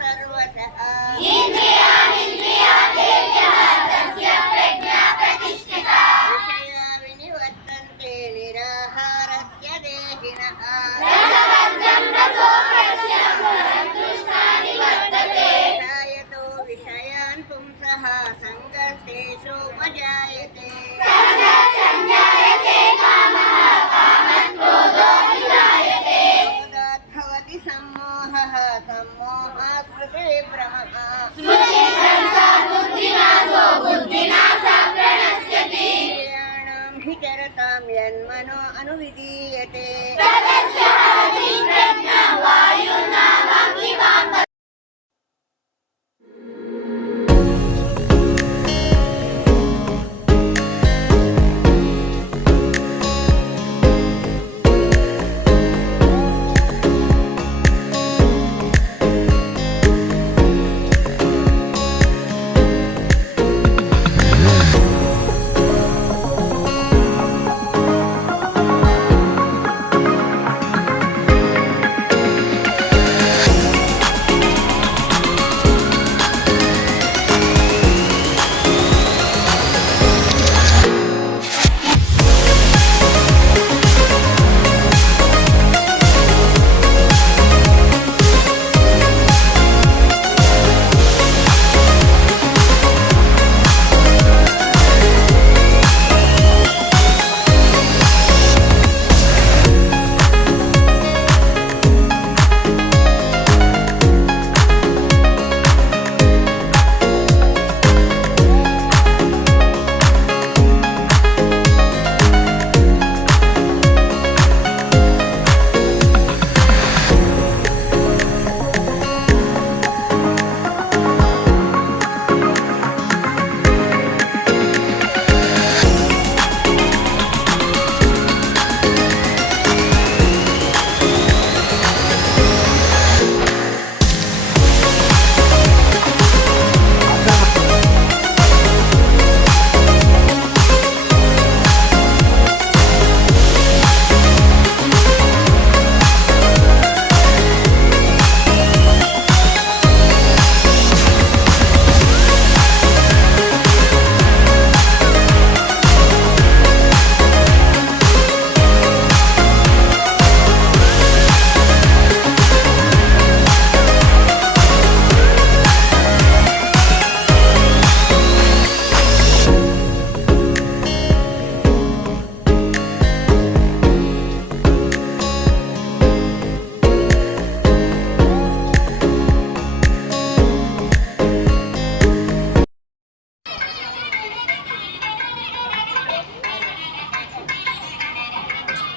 सर्वशः विषया विनिवर्तन्ते निराहारस्य देहिनः ध्यायतो विषयान् पुंसः सङ्गस्तेषु मजायते क्रोधाद्भवति सम्मोहः सम्मोहात् स्मृतिभ्रमः इंद्रियाणां हि चरतां यन्मनो अनुविधीयते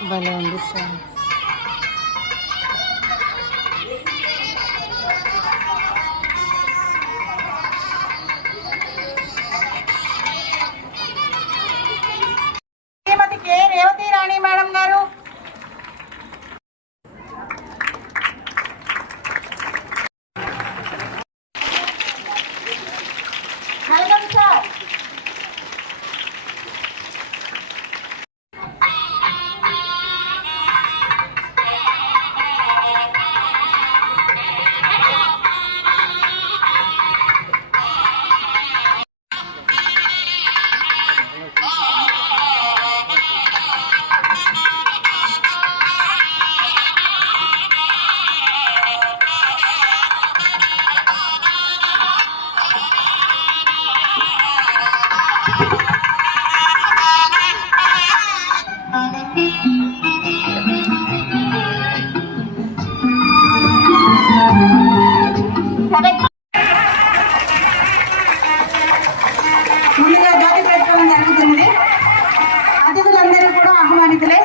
భలే ఉంది సార్. శ్రీమతి కె రేవతి రాణి మేడం గారు. Welcome sir. ముందుగా జ్యోతి పెట్టడం జరుగుతున్నది. అతిథులందరూ కూడా ఆహ్వానితులే.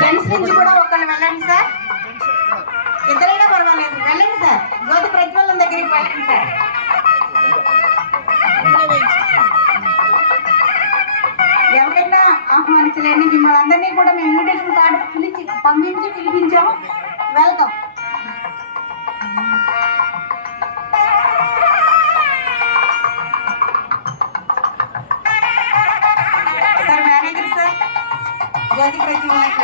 జెంట్స్ నుంచి కూడా ఒకళ్ళు వెళ్ళండి సార్. ఇద్దరైనా పర్వాలేదు, వెళ్ళండి సార్. జ్యోతి ప్రజ్వలన దగ్గరికి వెళ్ళండి సార్. ఎవరైనా ఆహ్వానించలేని మిమ్మల్ని అందరినీ కూడా మేము ఇన్విటేషన్ కార్డు పిలిపించాము. వెల్కమ్. సార్ మేనేజర్ సార్, జ్యోతి ప్రజ్వలన.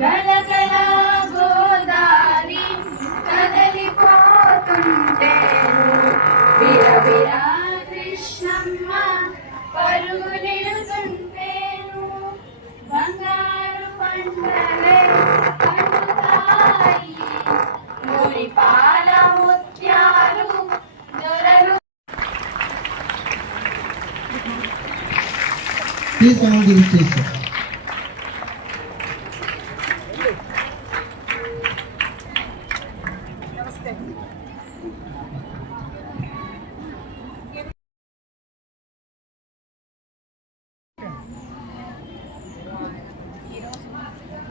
గలగల గోదారి కదలిపోతుంటే విరవిరా కృష్ణమ్మ పరుగులెడుతుంటేను బంగారు పంటలే పండుతాయి మురి పాల ముత్యాలు దొరలు. Please come on to the stage, sir.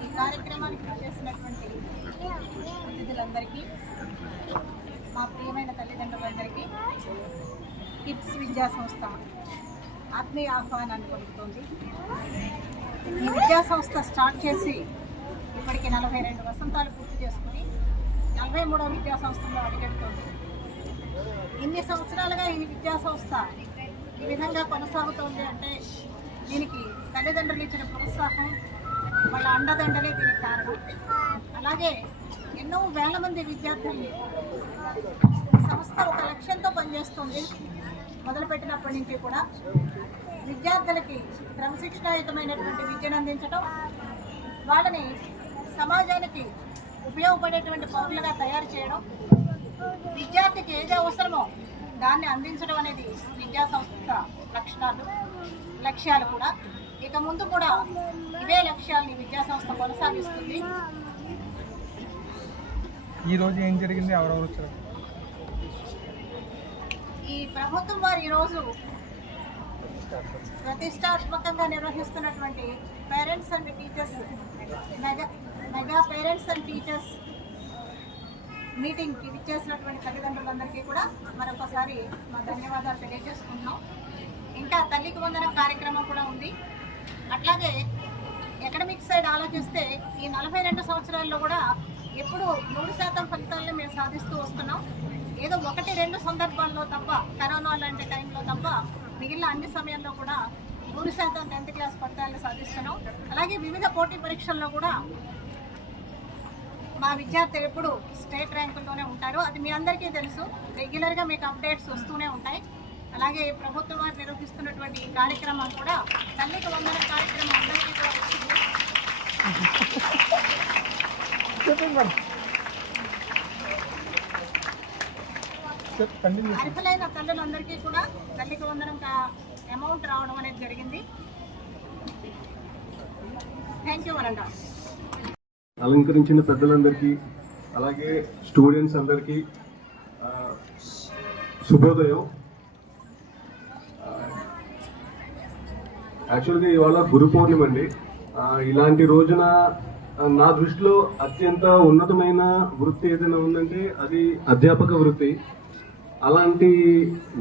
ఈ కార్యక్రమానికి చేసినటువంటి అతిథులందరికీ, మా ప్రియమైన తల్లిదండ్రులందరికీ కిడ్స్ విద్యా సంస్థ ఆత్మీయ ఆహ్వానాన్ని పలుకుతోంది. ఈ విద్యా సంస్థ స్టార్ట్ చేసి ఇప్పటికి 42 వసంతాలు పూర్తి చేసుకుని 43వ విద్యా సంస్థలో అడుగెడుతోంది. ఇన్ని సంవత్సరాలుగా ఈ విద్యా సంస్థ ఈ విధంగా కొనసాగుతోంది అంటే దీనికి తల్లిదండ్రులు ఇచ్చిన ప్రోత్సాహం, వాళ్ళ అండదండలే దీనికి కారణం. అలాగే ఎన్నో వేల మంది విద్యార్థుల్ని సంస్థ ఒక లక్ష్యంతో పనిచేస్తుంది. మొదలుపెట్టినప్పటి నుంచి కూడా విద్యార్థులకి క్రమశిక్షణాయుతమైనటువంటి విద్యను అందించడం, వాళ్ళని సమాజానికి ఉపయోగపడేటువంటి పౌరులుగా తయారు చేయడం, విద్యార్థికి ఏది అవసరమో దాన్ని అందించడం అనేది విద్యా సంస్థ లక్ష్యాలు కూడా. ఇక ముందు కూడా ఇవే లక్ష్యాలని విద్యా సంస్థ కొనసాగిస్తుంది. ఈ రోజు ఏం జరిగింది, ఎవరెవరు వచ్చారు? ఈ ప్రభుత్వం వారు ఈరోజు ప్రతిష్టాత్మకంగా నిర్వహిస్తున్నటువంటి parents and teachers mega parents and teachers మీటింగ్కి విచ్చేసినటువంటి తల్లిదండ్రులందరికీ కూడా మరొకసారి మా ధన్యవాదాలు తెలియజేసుకుంటున్నాం. ఇంకా తల్లికి వందనం కార్యక్రమం కూడా ఉంది. అట్లాగే ఎకడమిక్ సైడ్ ఆలోచిస్తే ఈ 42 సంవత్సరాల్లో కూడా ఎప్పుడు 100% ఫలితాలను మేము సాధిస్తూ వస్తున్నాం. ఏదో 1-2 సందర్భాల్లో తప్ప, కరోనా లాంటి టైంలో తప్ప మిగిలిన అన్ని సమయాల్లో కూడా 100% 10th క్లాస్ ఫలితాలను సాధిస్తున్నాం. అలాగే వివిధ పోటీ పరీక్షల్లో కూడా మా విద్యార్థులు ఎప్పుడు స్టేట్ ర్యాంకుల్లోనే ఉంటారు. అది మీ అందరికీ తెలుసు. రెగ్యులర్గా మీకు అప్డేట్స్ వస్తూనే ఉంటాయి. అలాగే ప్రభుత్వం వారు నిర్వహిస్తున్నటువంటి ఈ కార్యక్రమం కూడా తల్లికి వందనం కార్యక్రమం అందరికీ కూడా వచ్చింది. అర్హులైన తల్లులందరికీ కూడా తల్లికి వందనం అమౌంట్ రావడం అనేది జరిగింది. థ్యాంక్ యూ వరండా. అలంకరించిన పెద్దలందరికీ అలాగే స్టూడెంట్స్ అందరికీ శుభోదయం. యాక్చువల్గా ఇవాళ గురు పౌర్ణమి అండి. ఇలాంటి రోజున నా దృష్టిలో అత్యంత ఉన్నతమైన వృత్తి ఏదైనా ఉందంటే అది అధ్యాపక వృత్తి. అలాంటి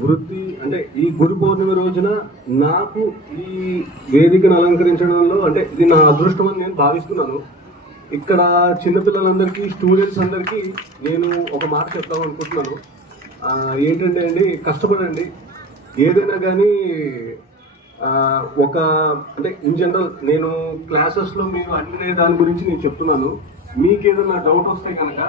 వృత్తి అంటే ఈ గురు పౌర్ణమి రోజున నాకు ఈ వేదికను అలంకరించడంలో అంటే ఇది నా అదృష్టం అని నేను భావిస్తున్నాను. ఇక్కడ చిన్నపిల్లలందరికీ స్టూడెంట్స్ అందరికీ నేను ఒక మాట చెప్తాం అనుకుంటున్నాను. ఏంటంటే అండి, కష్టపడండి. ఏదైనా కానీ ఒక అంటే ఇన్ జనరల్ నేను క్లాసెస్లో మీరు అన్ని దాని గురించి నేను చెప్తున్నాను. మీకు ఏదైనా డౌట్ వస్తే కనుక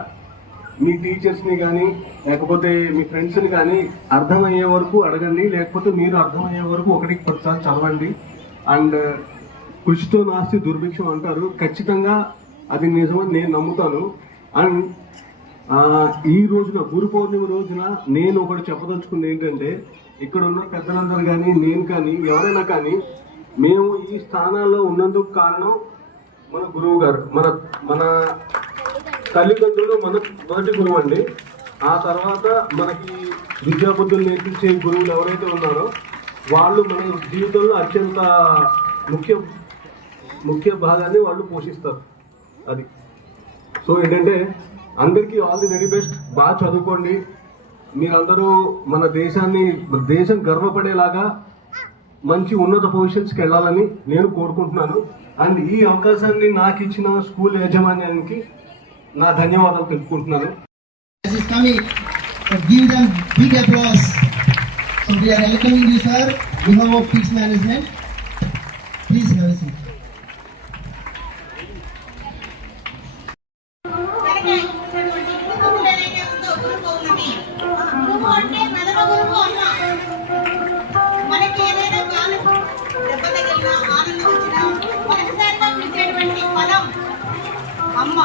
మీ టీచర్స్ని కానీ లేకపోతే మీ ఫ్రెండ్స్ని కానీ అర్థమయ్యే వరకు అడగండి. లేకపోతే మీరు అర్థమయ్యే వరకు 1-10 సార్లు చదవండి. అండ్ కృషితో నాస్తి దుర్భిక్షం అంటారు. ఖచ్చితంగా అది నిజమని నేను నమ్ముతాను. అండ్ ఈ రోజున గురు పౌర్ణమి రోజున నేను ఒకటి చెప్పదలుచుకుంది ఏంటంటే, ఇక్కడ ఉన్న పెద్దలందరూ కానీ నేను కానీ ఎవరైనా కానీ మేము ఈ స్థానాల్లో ఉన్నందుకు కారణం మన గురువు గారు, మన తల్లిదండ్రులు మన మొదటి గురువు అండి. ఆ తర్వాత మనకి విద్యాబుద్ధులు నేర్పించే గురువులు ఎవరైతే ఉన్నారో వాళ్ళు మన జీవితంలో అత్యంత ముఖ్య భాగాన్ని వాళ్ళు పోషిస్తారు. అది సో ఏంటంటే అందరికీ ఆల్ ది వెరీ బెస్ట్. బాగా చదువుకోండి. మీరందరూ మన దేశం గర్వపడేలాగా మంచి ఉన్నత పొజిషన్స్కి వెళ్ళాలని నేను కోరుకుంటున్నాను. అండ్ ఈ అవకాశాన్ని నాకు ఇచ్చిన స్కూల్ యాజమాన్యానికి నా ధన్యవాదాలు తెలుపుకుంటున్నాను. Give them big applause. So we are welcoming you, sir. We have a peace management. Please have a seat. గురువు అంటే మెదడు గురువు అమ్మ. మనకి ఏదైనా కాలు దెబ్బ తగిలినా ఆనందం వచ్చినా మొదటిసారిగా పిలిచేటువంటి పదం అమ్మ.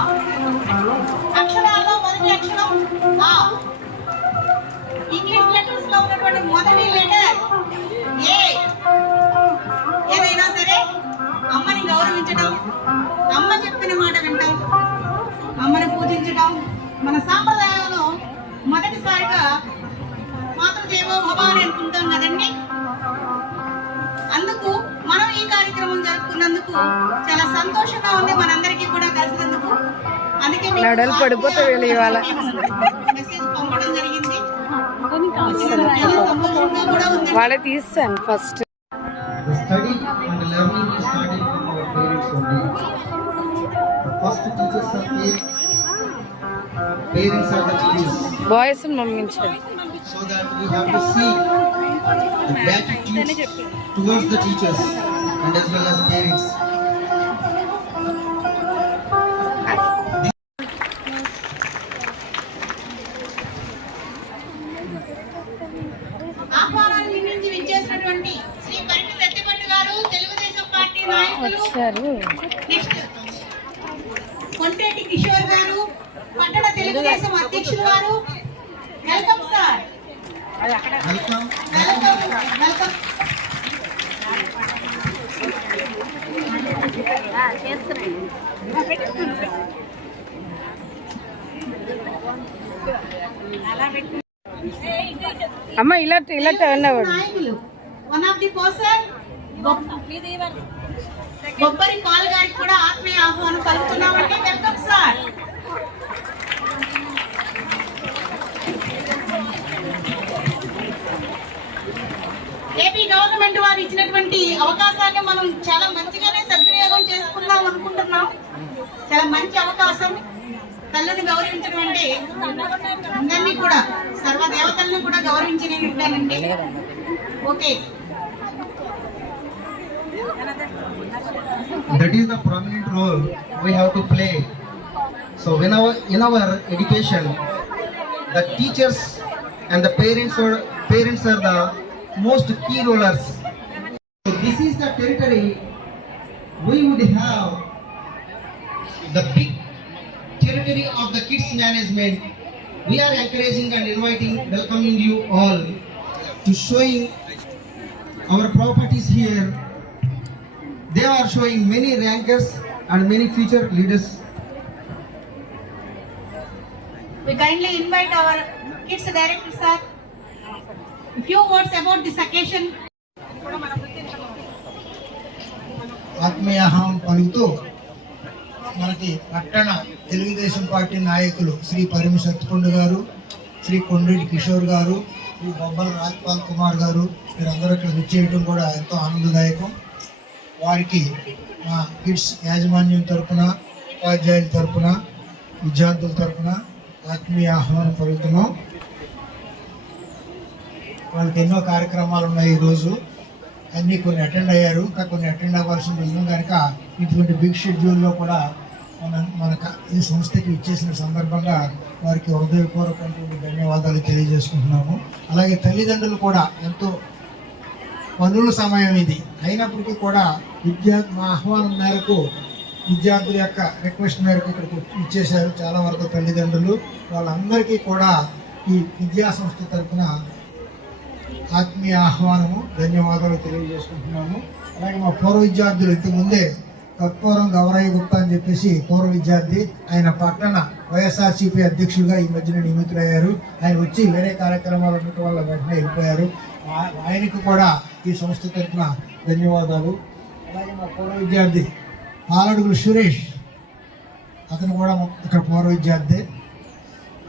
అక్షరాల్లో మొదటి అక్షరం ఆ. ఇంగ్లీష్ లెటర్స్ లో ఉన్నటువంటి మొదటి లెటర్ ఏ. ఏదైనా సరే అమ్మని గౌరవించడం, అమ్మ చెప్పిన మాట వినడం, అమ్మని పూజించడం మన సాంప్రదాయంలో మొదటిసారిగా మాతృదేవో భవ అని అనుకుంటాం కదండి. అందుకు మనం ఈ కార్యక్రమం జరుపుకున్నందుకు చాలా సంతోషంగా ఉంది మనందరికీ కూడా కలిసినందుకు. అందుకే మెసేజ్ పంపడం జరిగింది. సంతోషంగా కూడా ఉంది. వాళ్ళే తీస్తాను first. The study and learning is started from our parents only. The first teachers are parents. Parents are the teachers. Boys పంపించారు. So that we have to see the gratitude towards the teachers and as well as parents. ఆహ్వానాన్ని నుంచి విచ్చేసినటువంటి శ్రీ పరిటి సత్యపట్టు గారు, Telugu Desam party నాయకులు. వచ్చారు. Next కొంటేటి Kishore గారు, తెలుగుదేశం అధ్యక్షులు వారు వెల్కమ్ సార్. Welcome. వెల్కమ్. అమ్మ ఇలా ఇలా టర్న్ అవ్వడు. నాయకులు వన్ ఆఫ్ ది పర్సన్ కొబ్బరి పాల్ గారికి కూడా ఆత్మీయ ఆహ్వానం పలుకుతున్నామండి. Welcome sir. ఏపీ గవర్నమెంట్ వారు ఇచ్చినటువంటి అవకాశాన్ని మనం చాలా మంచిగానే సద్వినియోగం చేసుకుందాం అనుకుంటున్నాం. చాలా మంచి అవకాశం. తల్లిని గౌరవించడం అంటే అందరినీ కూడా సర్వదేవతల్ని కూడా గౌరవించినట్లేనండి. Okay, That is the prominent role we have to play. So in our education, the teachers and the parents are the most key rollers. So this is the territory we would have the big territory of the kids management. We are encouraging and inviting, welcoming you all to showing our properties here. They are showing many rankers and many future leaders. we kindly invite our kids director sir. A few words about this occasion. ఆత్మీయాహ్వానం పలుకుతూ మనకి పట్టణ Telugu Desam party నాయకులు శ్రీ పరిమి సత్తుకొండ గారు, శ్రీ కొండ్రెడ్డి కిషోర్ గారు, శ్రీ బొబ్బల రాజ్పాల్ కుమార్ గారు మీరందరూ ఇక్కడ విచ్చేయడం కూడా ఎంతో ఆనందదాయకం. వారికి మా కిడ్స్ యాజమాన్యం తరఫున, ఉపాధ్యాయుల తరఫున, విద్యార్థుల తరఫున ఆత్మీయ ఆహ్వానం పలుకుతున్నాం. వాళ్ళకి ఎన్నో కార్యక్రమాలు ఉన్నాయి ఈరోజు. అన్నీ కొన్ని అటెండ్ అయ్యారు, ఇంకా కొన్ని అటెండ్ అవ్వాల్సి ఉంది కనుక ఇటువంటి బిగ్ షెడ్యూల్లో కూడా మన ఈ సంస్థకి ఇచ్చేసిన సందర్భంగా వారికి హృదయపూర్వకమైనటువంటి ధన్యవాదాలు తెలియజేసుకుంటున్నాము. అలాగే తల్లిదండ్రులు కూడా ఎంతో పనుల సమయం ఇది అయినప్పటికీ కూడా మా ఆహ్వానం మేరకు విద్యార్థుల యొక్క రిక్వెస్ట్ మేరకు ఇక్కడికి ఇచ్చేశారు చాలా వరకు తల్లిదండ్రులు. వాళ్ళందరికీ కూడా ఈ విద్యా సంస్థ తరఫున ఆత్మీయ ఆహ్వానము, ధన్యవాదాలు తెలియజేసుకుంటున్నాము. అలాగే మా పూర్వ విద్యార్థులు ఇంతకుముందే కర్పూరం గౌరయ్య గుప్తా అని చెప్పేసి పూర్వ విద్యార్థి, ఆయన పట్టణ వైఎస్ఆర్సీపీ అధ్యక్షులుగా ఈ మధ్యన నియమితులయ్యారు. ఆయన వచ్చి వేరే కార్యక్రమాలు ఉండటం వల్ల వెంటనే వెళ్ళిపోయారు. ఆయనకు కూడా ఈ సంస్థ తరఫున ధన్యవాదాలు. అలాగే మా పూర్వ విద్యార్థి పాలడుగులు సురేష్, అతను కూడా ఇక్కడ పూర్వ విద్యార్థి,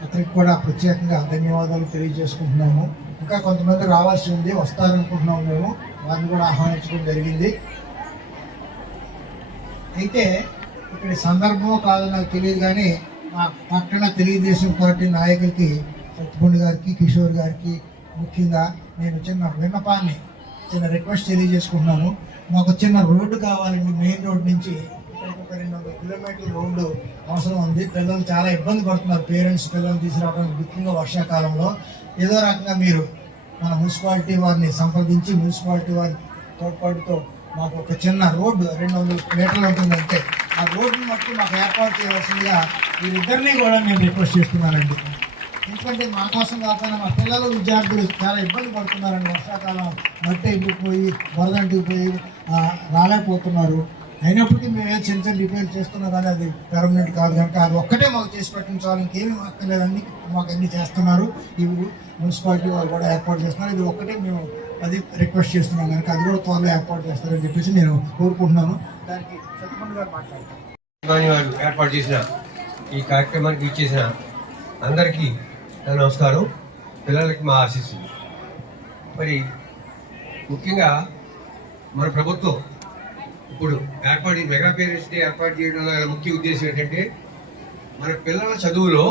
అతనికి కూడా ప్రత్యేకంగా ధన్యవాదాలు తెలియజేసుకుంటున్నాము. ఇంకా కొంతమంది రావాల్సి ఉంది, వస్తారనుకుంటున్నాము మేము, వారిని కూడా ఆహ్వానించడం జరిగింది. అయితే ఇక్కడ సందర్భం కాదు నాకు తెలియదు కానీ మా పట్టణ తెలుగుదేశం పార్టీ నాయకులకి సత్తుకొండ గారికి, కిషోర్ గారికి ముఖ్యంగా నేను చిన్న విన్నపాన్ని, చిన్న రిక్వెస్ట్ తెలియజేసుకుంటున్నాను. మాకు చిన్న రోడ్డు కావాలండి. మెయిన్ రోడ్ నుంచి ఇక్కడికి ఒక 200 కిలోమీటర్ల రోడ్డు అవసరం ఉంది. పిల్లలు చాలా ఇబ్బంది పడుతున్నారు, పేరెంట్స్ పిల్లలు తీసుకురావడానికి, ముఖ్యంగా వర్షాకాలంలో. ఏదో రకంగా మీరు మన మున్సిపాలిటీ వారిని సంప్రదించి మున్సిపాలిటీ వారి తోడ్పాటుతో మాకు ఒక చిన్న రోడ్డు 200 మీటర్లు ఉంటుందంటే ఆ రోడ్డుని మట్టి మాకు ఏర్పాటు చేయవలసిందిగా వీరిద్దరినీ కూడా నేను రిక్వెస్ట్ చేస్తున్నానండి. ఎందుకంటే మా కోసం కాకుండా మా పిల్లలు, విద్యార్థులు చాలా ఇబ్బంది పడుతున్నారండి. వర్షాకాలం మట్టి అయిపోయి, వరద అంటుకుపోయి రాలేకపోతున్నారు. అయినప్పటికీ మేము చిన్న చిన్న రిపేర్ చేస్తున్నాం కానీ అది పర్మనెంట్ కాదు కనుక అది ఒక్కటే మాకు చేసి పెట్టించాలి, ఇంకేమీ అక్కర్లేదండి. మాకు అన్ని చేస్తున్నారు, ఇవి మున్సిపాలిటీ వాళ్ళు కూడా ఏర్పాటు చేస్తున్నారు. ఇది ఒక్కటే మేము అది రిక్వెస్ట్ చేస్తున్నాం కనుక అది కూడా త్వరలో ఏర్పాటు చేస్తారని చెప్పేసి నేను కోరుకుంటున్నాను. దానికి సత్తుకొండ గారు మాట్లాడతారు. ఏర్పాటు చేసిన ఈ కార్యక్రమానికి ఇచ్చేసిన అందరికీ నమస్కారం. పిల్లలకి మా ఆశీస్సులు. మరి ముఖ్యంగా మన ప్రభుత్వం ఇప్పుడు మెగా పేరెంట్స్ డే ఏర్పాటు చేయడంలో ముఖ్య ఉద్దేశం ఏంటంటే మన పిల్లల చదువులో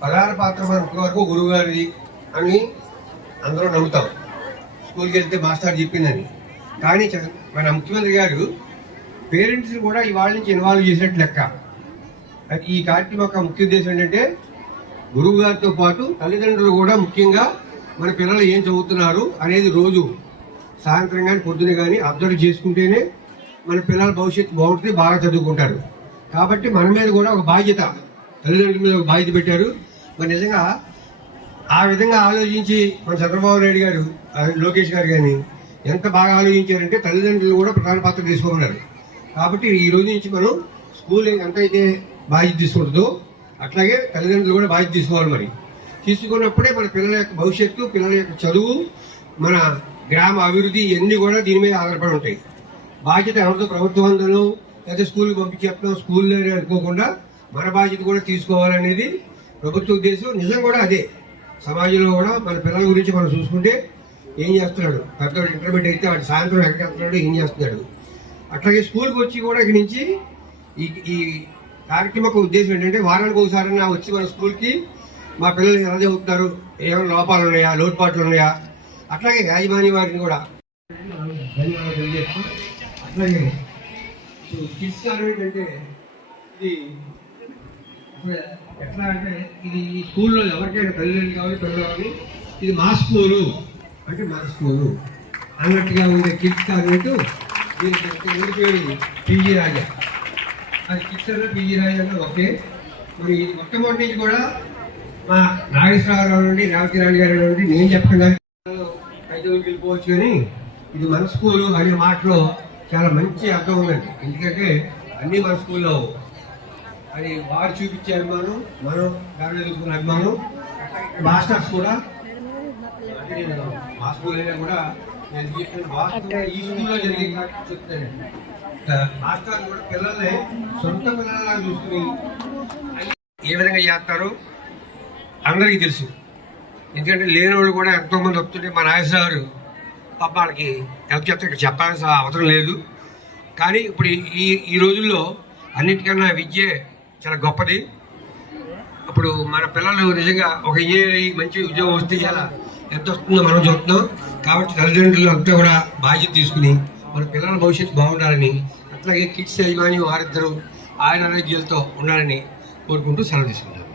ప్రధాన పాత్ర మన వరకు గురువు గారిది అని అందరూ నమ్ముతాం. స్కూల్కి వెళ్తే మాస్టర్ చెప్పిందని. కానీ మన ముఖ్యమంత్రి గారు పేరెంట్స్ని కూడా ఇవాళ నుంచి ఇన్వాల్వ్ చేసినట్టు లెక్క. ఈ కార్యక్రమం యొక్క ముఖ్య ఉద్దేశం ఏంటంటే గురువు గారితో పాటు తల్లిదండ్రులు కూడా ముఖ్యంగా మన పిల్లలు ఏం చదువుతున్నారు అనేది రోజు సాయంత్రం కానీ పొద్దున కానీ అబ్జర్వ్ చేసుకుంటేనే మన పిల్లల భవిష్యత్తు బాగుంటుంది, బాగా చదువుకుంటారు. కాబట్టి మన మీద కూడా ఒక బాధ్యత తల్లిదండ్రుల మీద ఒక బాధ్యత పెట్టారు. మరి నిజంగా ఆ విధంగా ఆలోచించి మన చంద్రబాబు నాయుడు గారు, లోకేష్ గారు కానీ ఎంత బాగా ఆలోచించారంటే తల్లిదండ్రులు కూడా ప్రధాన పాత్ర తీసుకోమన్నారు. కాబట్టి ఈ రోజు నుంచి మనం స్కూల్ ఎంతైతే బాధ్యత తీసుకుంటుందో అట్లాగే తల్లిదండ్రులు కూడా బాధ్యత తీసుకోవాలి. మరి తీసుకున్నప్పుడే మన పిల్లల యొక్క భవిష్యత్తు, పిల్లల యొక్క చదువు, మన గ్రామ అభివృద్ధి ఇవన్నీ కూడా దీని మీద ఆధారపడి ఉంటాయి. బాధ్యత ఎవరితో ప్రభుత్వంలో లేదా స్కూల్కి పంపించేస్తాం స్కూల్లో అనుకోకుండా మన బాధ్యత కూడా తీసుకోవాలనేది ప్రభుత్వ ఉద్దేశం. నిజం కూడా అదే. సమాజంలో కూడా మన పిల్లల గురించి మనం చూసుకుంటే ఏం చేస్తున్నాడు, పెద్దవాడు ఇంటర్మీడియట్ అయితే వాడు సాయంత్రం ఎక్కడికి వెళ్తున్నాడు, ఏం చేస్తున్నాడు. అట్లాగే స్కూల్కి వచ్చి కూడా ఇక్కడి నుంచి ఈ కార్యక్రమం ఉద్దేశం ఏంటంటే వారానికి ఒకసారి వచ్చి మన స్కూల్కి మా పిల్లలు ఎలా చదువుతున్నారు, ఏమైనా లోపాలు ఉన్నాయా, లోటుపాట్లు ఉన్నాయా, అట్లాగే యాజమాన్య వారిని కూడా ధన్యవాదాలు తెలియజేస్తాం. అట్లాగే కిడ్స్ కాన్వెంట్ అంటే ఇది ఎట్లా అంటే ఇది ఈ స్కూల్లో ఎవరికైనా తల్లిదండ్రులు కావాలి, పిల్లలు కావాలి, ఇది మా స్కూలు అంటే మా స్కూలు అన్నట్టుగా ఉండే కిడ్స్ కాన్వెంట్. దీనికి పేరు పీజీ రాజా. అది కిడ్స్ అన్న పీజీ రాజా అన్న ఓకే. మరి మొట్టమొదటి నుంచి కూడా మా నాగేశ్వరరావు నుండి రేవతి రాణి గారి నుండి నేను చెప్పకుండా ఐదుగురికి వెళ్ళిపోవచ్చు, కానీ ఇది మన స్కూలు అనే మాటలో చాలా మంచి అర్థం ఉందండి. ఎందుకంటే అన్నీ మన స్కూల్లో అది వారు చూపించే అభిమానం, మనం దాని ఎదుర్కొన్న అభిమానం. మాస్టర్స్ కూడా అంటే నేను మా స్కూల్ అయినా కూడా నేను చెప్పిన ఈ స్కూల్లో జరిగే చెప్తానండి. మాస్టర్లు కూడా పిల్లల్ని సొంత పిల్లల్లా చూసుకుని ఏ విధంగా చేస్తారో అందరికీ తెలుసు. ఎందుకంటే లేని వాళ్ళు కూడా ఎంతోమంది వస్తుంటే మా నాగేశ్వరరావు పాప వాళ్ళకి ఎంత చెప్తే ఇక్కడ చెప్పాల్సిన అవసరం లేదు. కానీ ఇప్పుడు ఈ రోజుల్లో అన్నిటికన్నా విద్య చాలా గొప్పది. ఇప్పుడు మన పిల్లలు నిజంగా ఒక ఇంజనీరింగ్ మంచి ఉద్యోగం వస్తే చాలా ఎంత వస్తుందో మనం చూస్తున్నాం. కాబట్టి తల్లిదండ్రులు అంతా కూడా బాధ్యత తీసుకుని మన పిల్లల భవిష్యత్తు బాగుండాలని, అట్లాగే కిడ్స్ యజమాని వారిద్దరూ ఆయన ఆరోగ్యాలతో ఉండాలని కోరుకుంటూ సెలవు తీసుకుంటారు.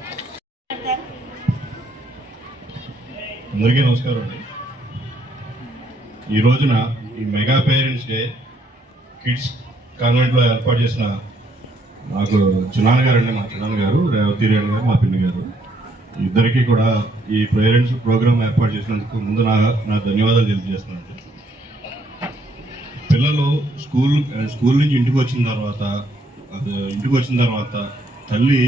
అందరికీ నమస్కారం అండి. ఈ రోజున ఈ మెగా పేరెంట్స్ డే కిడ్స్ కాన్వెంట్లో ఏర్పాటు చేసిన నాకు చిన్నాన్న గారు అండి, మా చిన్నాన్న గారు, రేవతి రాణి గారు, మా పిన్ని గారు, ఇద్దరికీ కూడా ఈ పేరెంట్స్ ప్రోగ్రామ్ ఏర్పాటు చేసినందుకు ముందు నా ధన్యవాదాలు తెలియజేస్తున్నాను. పిల్లలు స్కూల్ నుంచి ఇంటికి వచ్చిన తర్వాత తల్లి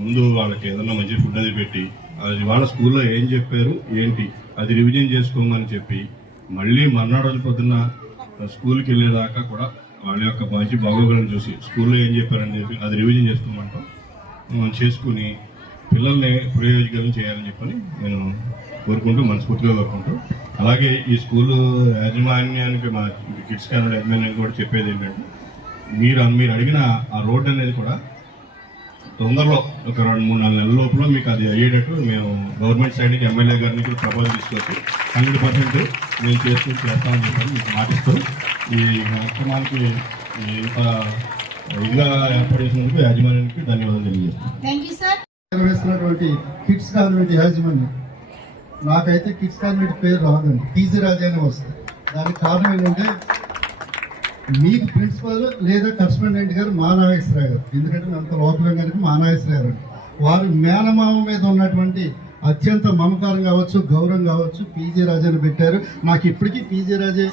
ముందు వాళ్ళకి ఏదన్నా మంచి ఫుడ్ అది పెట్టి అది వాళ్ళ స్కూల్లో ఏం చెప్పారు ఏంటి అది రివిజన్ చేసుకోమని చెప్పి మళ్ళీ మర్నాడు పొద్దున్న స్కూల్కి వెళ్ళేదాకా కూడా వాళ్ళ యొక్క మంచి బాగోగులను చూసి స్కూల్లో ఏం చెప్పారని చెప్పి అది రివిజన్ చేసుకోమంటాం చేసుకుని పిల్లల్ని ప్రయోజకరం చేయాలని చెప్పని నేను మనస్ఫూర్తిగా కోరుకుంటూ, అలాగే ఈ స్కూలు యాజమాన్యానికి మా కిడ్స్ కాన్వెంట్ యాజమాన్యానికి కూడా చెప్పేది ఏంటంటే మీరు అడిగిన ఆ రోడ్ అనేది కూడా తొందరలో ఒక 2-3-4 నెలల లోపల మీకు అది అయ్యేటట్టు మేము గవర్నమెంట్ సైడ్ నుంచి ఎమ్మెల్యే గారిని కూడా ప్రపోజల్ తీసుకొచ్చి 100% మేము చేస్తామని చెప్పి మీకు మాటిస్తూ ఈ కార్యక్రమానికి ఇంత ఇదిగా ఏర్పాటు చేసినందుకు యాజమాన్యానికి ధన్యవాదాలు తెలియజేస్తాను. నిర్వహిస్తున్నటువంటి కిడ్స్ కాన్వెంట్ యాజమాన్యం నాకైతే కిడ్స్ కాన్వెంట్ పేరు రాదండి, పీజీ రాజా అని వస్తుంది. దానికి కారణం ఏంటంటే మీకు ప్రిన్సిపల్ లేదా కరస్పాండెంట్ గారు మా నాగేశ్వరరావు గారు, ఎందుకంటే అంత లోపల కనుక మా నాగేశ్వరరావు గారు వారు మేనమామ మీద ఉన్నటువంటి అత్యంత మమకారం కావచ్చు, గౌరవం కావచ్చు, పీజీ రాజాని పెట్టారు. నాకు ఇప్పటికీ పీజీ రాజే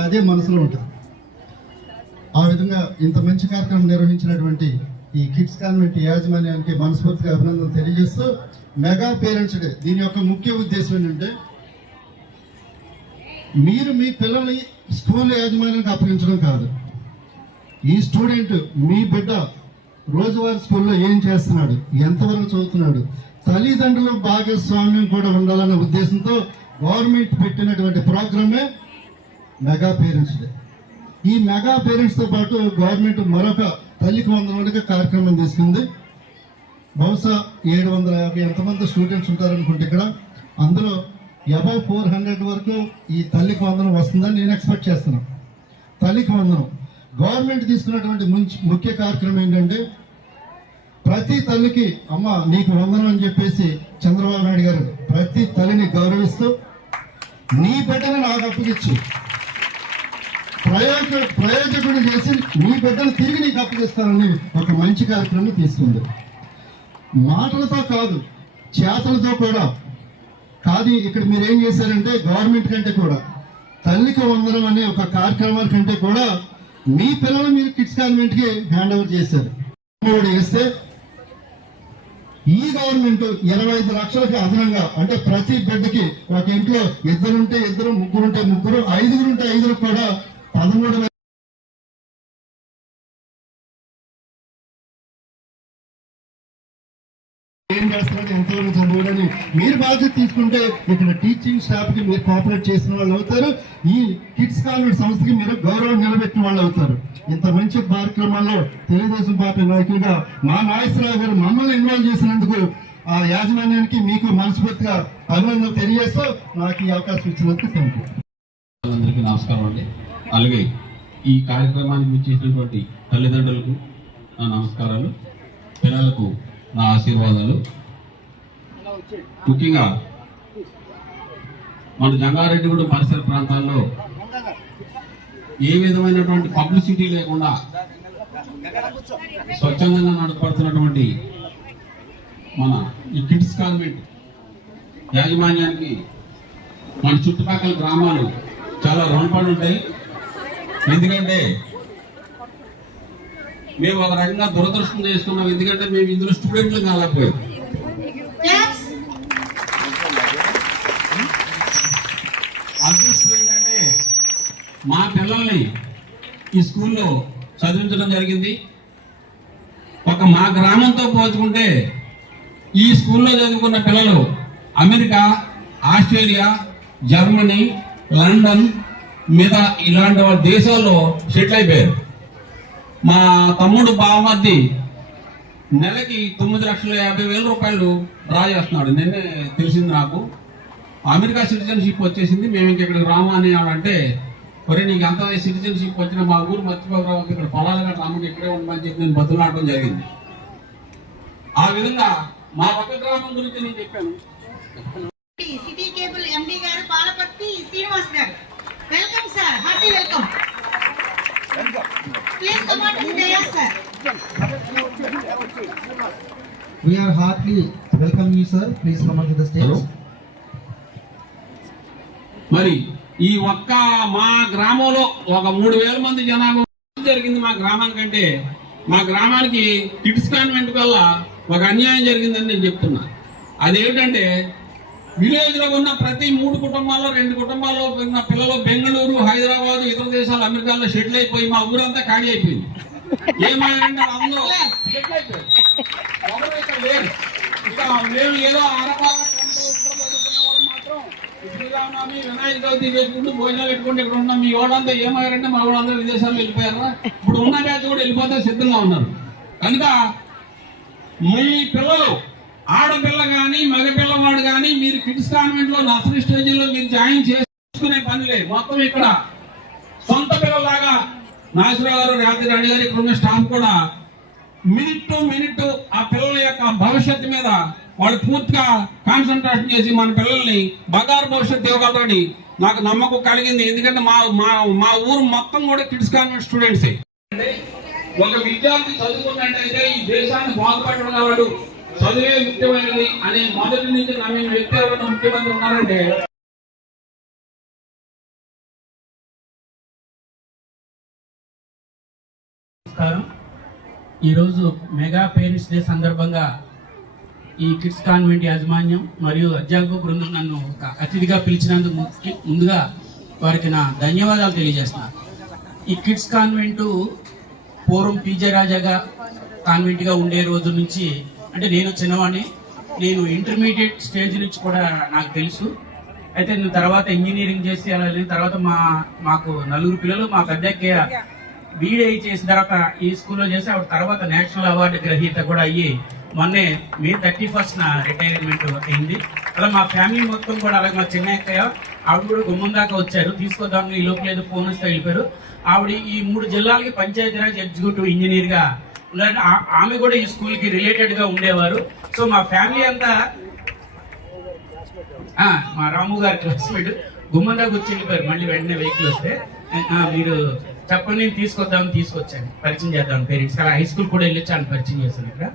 అదే మనసులో ఉంటుంది. ఆ విధంగా ఇంత మంచి కార్యక్రమం నిర్వహించినటువంటి ఈ కిడ్స్ కాన్వెంట్ యాజమాన్యానికి మనస్ఫూర్తిగా అభినందనలు తెలియజేస్తూ, మెగా పేరెంట్స్ డే దీని యొక్క ముఖ్య ఉద్దేశం ఏంటంటే మీరు మీ పిల్లల్ని స్కూల్ యాజమాన్యానికి అప్పగించడం కాదు. ఈ స్టూడెంట్ మీ బిడ్డ రోజువారీ స్కూల్లో ఏం చేస్తున్నాడు, ఎంతవరకు చదువుతున్నాడు, తల్లిదండ్రుల భాగస్వామ్యం కూడా ఉండాలనే ఉద్దేశంతో గవర్నమెంట్ పెట్టినటువంటి ప్రోగ్రామే మెగా పేరెంట్స్ డే. ఈ మెగా పేరెంట్స్తో పాటు గవర్నమెంట్ మరొక తల్లికి వందనాలుగా కార్యక్రమం తీసుకుంది. బహుశా 750 ఎంతమంది స్టూడెంట్స్ ఉంటారనుకుంటే ఇక్కడ, అందులో అబౌవ్ 400 వరకు ఈ తల్లికి వందనం వస్తుందని నేను ఎక్స్పెక్ట్ చేస్తున్నాను. తల్లికి వందనం గవర్నమెంట్ తీసుకున్నటువంటి ముఖ్య కార్యక్రమం ఏంటంటే ప్రతి తల్లికి అమ్మ నీకు వందనం అని చెప్పేసి చంద్రబాబు నాయుడు గారు ప్రతి తల్లిని గౌరవిస్తూ నీ బిడ్డను నాకు అప్పగించు, ప్రయోజకుడు చేసి నీ బిడ్డను తిరిగి నీకు అప్పగిస్తానని ఒక మంచి కార్యక్రమం తీసుకుంది. మాటలతో కాదు, చేతలతో కూడా. కానీ ఇక్కడ మీరు ఏం చేశారంటే గవర్నమెంట్ కంటే కూడా, తల్లికి వందనం అనే ఒక కార్యక్రమాల కంటే కూడా మీ పిల్లలు మీరు కిడ్స్ కాన్వెంట్కి హ్యాండ్ ఓవర్ చేశారు. వేస్తే ఈ గవర్నమెంట్ 25 లక్షలకి అదనంగా, అంటే ప్రతి బిడ్డకి ఒక ఇంట్లో ఇద్దరుంటే ఇద్దరు, ముగ్గురుంటే ముగ్గురు, ఐదుగురుంటే ఐదుగురు కూడా 13,000 ఏం చేస్తున్నారు, ఎంతవరకు చదువులని మీరు బాధ్యత తీసుకుంటే ఇక్కడ టీచింగ్ స్టాఫ్ కి మీరు కోఆపరేట్ చేసిన వాళ్ళు అవుతారు. ఈ కిడ్స్ కాన్వెంట్ సంస్థకి మీరు గౌరవం నిలబెట్టిన వాళ్ళు అవుతారు. ఇంత మంచి కార్యక్రమాల్లో తెలుగుదేశం పార్టీ నాయకులుగా మా నాగేశ్వరరావు గారు మమ్మల్ని ఇన్వాల్వ్ చేసినందుకు ఆ యాజమాన్యానికి మీకు మనస్ఫూర్తిగా అభినందనలు తెలియజేస్తూ నాకు ఈ అవకాశం ఇచ్చినందుకు థ్యాంక్ యూ. అందరికీ నమస్కారం అండి. అలాగే ఈ కార్యక్రమానికి ఇచ్చేసినటువంటి తల్లిదండ్రులకు నా నమస్కారాలు, పిల్లలకు నా ఆశీర్వాదాలు. ముఖ్యంగా మన జంగారెడ్డిగూడెం పరిసర ప్రాంతాల్లో ఏ విధమైనటువంటి పబ్లిసిటీ లేకుండా స్వచ్ఛందంగా నడపడుతున్నటువంటి మన ఈ కిడ్స్ కాన్వెంట్ యాజమాన్యానికి మన చుట్టుపక్కల గ్రామాలు చాలా రుణపడి ఉంటాయి. ఎందుకంటే మేము ఒక రకంగా దురదృష్టం చేసుకున్నాం, ఎందుకంటే మేము ఇందులో స్టూడెంట్లు కాలేకపోయాం. అదృష్టం ఏంటంటే మా పిల్లల్ని ఈ స్కూల్లో చదివించడం జరిగింది. ఒక మా గ్రామంతో పోల్చుకుంటే ఈ స్కూల్లో చదువుకున్న పిల్లలు అమెరికా, ఆస్ట్రేలియా, జర్మనీ, లండన్ మిగతా ఇలాంటి దేశాల్లో సెటిల్ అయిపోయారు. మా తమ్ముడు బావమర్ది నెలకి 9,50,000 రూపాయలు డ్రా చేస్తున్నాడు. నిన్నే తెలిసింది నాకు. అమెరికా సిటిజన్షిప్ వచ్చేసింది. మేము ఇంకెక్కడికి రామా అని అంటే, ఒరే నీకు అంత సిటిజన్షిప్ వచ్చినా మా ఊరు మర్చిపోకరావు, ఇక్కడ పొలాలు గట్రా అమ్మకి ఇక్కడే ఉండమని చెప్పి నేను బతులాడటం జరిగింది. ఆ విధంగా మా పక్క గ్రామం గురించి నేను చెప్పాను. సిటీ కేబుల్ ఎండి గారు పాలపర్తి శ్రీనివాస్ గారు, welcome sir, hearty welcome. Please come on to the dais sir. We are heartily welcome you sir. Please come on to the stage. మరి ఈ ఒక్క మా గ్రామంలో ఒక 3,000 మంది జనాభా జరిగింది. మా గ్రామానికంటే మా గ్రామానికి కిడ్స్ కాన్వెంట్ వల్ల ఒక అన్యాయం జరిగిందని నేను చెప్తున్నా. అదేమిటంటే విలేజ్ లో ఉన్న ప్రతి 3 కుటుంబాల్లో 2 కుటుంబాల్లో ఉన్న పిల్లలు బెంగళూరు, హైదరాబాద్, ఇతర దేశాలు, అమెరికాలో సెటిల్ అయిపోయి మా ఊరంతా ఖాళీ అయిపోయింది. ఏమైందంటే అందరూ సెటిల్ అయిపోయారు. ఎవరు ఇక్కడ లేరు. ఇక మేము ఏదో మాత్రం శ్రీరామనవమి, వినాయక చవితి చేసుకుంటూ భోజనాలు పెట్టుకుంటూ ఇక్కడ ఉన్నాం. మీ వాళ్ళంతా ఏమయ్యారంటే మా వాళ్ళందరూ విదేశాల్లో వెళ్ళిపోయారా. ఇప్పుడు ఉన్న బ్యాచ్ కూడా వెళ్ళిపోతే సిద్ధంగా ఉన్నారు. కనుక మీ పిల్లలు, ఆడపిల్ల కానీ మగపిల్లవాడు కానీ మీరు కిడ్స్ కాన్వెంట్ లో నర్సరీ స్టేజీలో మీరు జాయిన్ చేసుకునే పని లేదు. మొత్తం ఇక్కడ సొంత పిల్లలాగా నాగేశ్వరరావు గారు, రాత్రి రాణి గారు, ఇక్కడ ఉన్న స్టాఫ్ కూడా మినిట్ టు మినిట్ ఆ పిల్లల యొక్క భవిష్యత్తు మీద వాళ్ళు పూర్తిగా కాన్సన్ట్రేషన్ చేసి మన పిల్లల్ని బంగారు భవిష్యత్తు ఇవ్వగలరని నాకు నమ్మకం కలిగింది. ఎందుకంటే మా ఊరు మొత్తం కూడా కిడ్స్ కాన్వెంట్ స్టూడెంట్సే. ఒక విద్యార్థి చదువుకున్నట్టయితే ఈ దేశాన్ని బాగుపడగలడు, చదివే ముఖ్యమైనది అనే మొదటి నుంచి నమ్మిన వ్యక్తి ఎవరైనా ముఖ్యమంత్రి ఉన్నారంటే నమస్కారం. ఈరోజు మెగా పేరెంట్స్ డే సందర్భంగా ఈ కిడ్స్ కాన్వెంట్ యాజమాన్యం మరియు అధ్యాపక బృందం నన్ను ఒక అతిథిగా పిలిచినందుకు ముందుగా వారికి నా ధన్యవాదాలు తెలియజేస్తున్నాను. ఈ కిడ్స్ కాన్వెంట్ పూర్వం పీజే రాజాగా కాన్వెంట్గా ఉండే రోజు నుంచి, అంటే నేను చిన్నవాడిని, నేను ఇంటర్మీడియట్ స్టేజ్ నుంచి కూడా నాకు తెలుసు. అయితే నేను తర్వాత ఇంజనీరింగ్ చేసి అలా వెళ్ళిన తర్వాత మాకు 4 పిల్లలు, మా పెద్దక్కయ్య బీడీ చేసిన తర్వాత ఈ స్కూల్లో చేసి ఆవిడ తర్వాత నేషనల్ అవార్డు గ్రహీత కూడా అయ్యి మొన్నే May 31st రిటైర్మెంట్ అయింది. అలా మా ఫ్యామిలీ మొత్తం కూడా, అలాగే మా చిన్న అక్కయ్య ఆవిడ కూడా గుమ్మం దాకా వచ్చారు, తీసుకొద్దామని ఈ లోపల ఏదో ఫోన్ వస్తే వెళ్ళిపోయారు. ఆవిడ ఈ 3 జిల్లాలకి పంచాయతీరాజ్ ఎగ్జిక్యూటివ్ ఇంజనీర్ గా ఉన్నారు. ఆమె కూడా ఈ స్కూల్ కి రిలేటెడ్ గా ఉండేవారు. సో మా ఫ్యామిలీ అంతా మా రాము గారి క్లాస్మేట్ గుమ్మం దాకా వచ్చి వెళ్ళిపోయారు. మళ్ళీ వెంటనే వెహికల్ వస్తే మీరు చెప్పండి, నేను తీసుకొచ్చాను, పరిచయం చేద్దాం పేరెంట్స్. అలా హై స్కూల్ కూడా వెళ్ళొచ్చాను, పరిచయం చేస్తాను. ఇక్కడ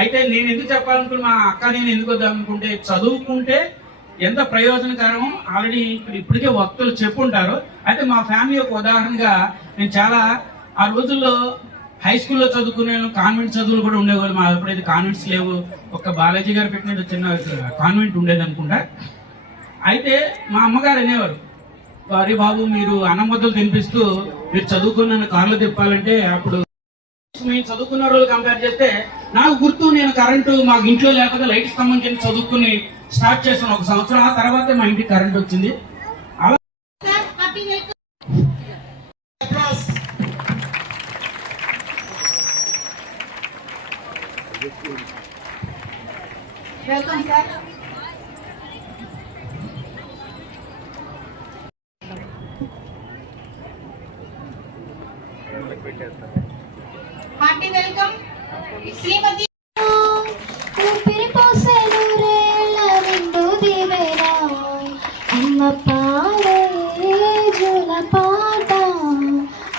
అయితే నేను ఎందుకు చెప్పాలనుకుని మా అక్క నేను ఎందుకు వద్దామనుకుంటే, చదువుకుంటే ఎంత ప్రయోజనకరం ఆల్రెడీ ఇప్పటికే వక్తులు చెప్పుంటారు. అయితే మా ఫ్యామిలీ ఒక ఉదాహరణగా నేను చాలా ఆ రోజుల్లో హై స్కూల్లో చదువుకునే కాన్వెంట్ చదువులు కూడా ఉండేవాళ్ళు. మా ఎప్పుడైతే కాన్వెంట్స్ లేవు, ఒక బాలాజీ గారు పెట్టిన చిన్న కాన్వెంట్ ఉండేది అనుకుంటా. అయితే మా అమ్మగారు అనేవారు, వారి బాబు మీరు అన్నం ముద్దలు తినిపిస్తూ మీరు చదువుకున్న కార్లు తిప్పాలంటే, అప్పుడు మేము చదువుకున్న రోజులు కంపేర్ చేస్తే నాకు గుర్తు, నేను కరెంటు మాకు ఇంట్లో లేకపోతే లైట్ స్తంభం కింద చదువుకుని స్టార్ట్ చేశాను 1 సంవత్సరం. ఆ తర్వాత మా ఇంటికి కరెంట్ వచ్చింది. అలా వెల్కమ్ సార్. హార్టీ వెల్కమ్ శ్రీమతి. ఊపిరి పోసే నూరేళ్ళ నిండు దివేనా అమ్మ పాడే జోల పాట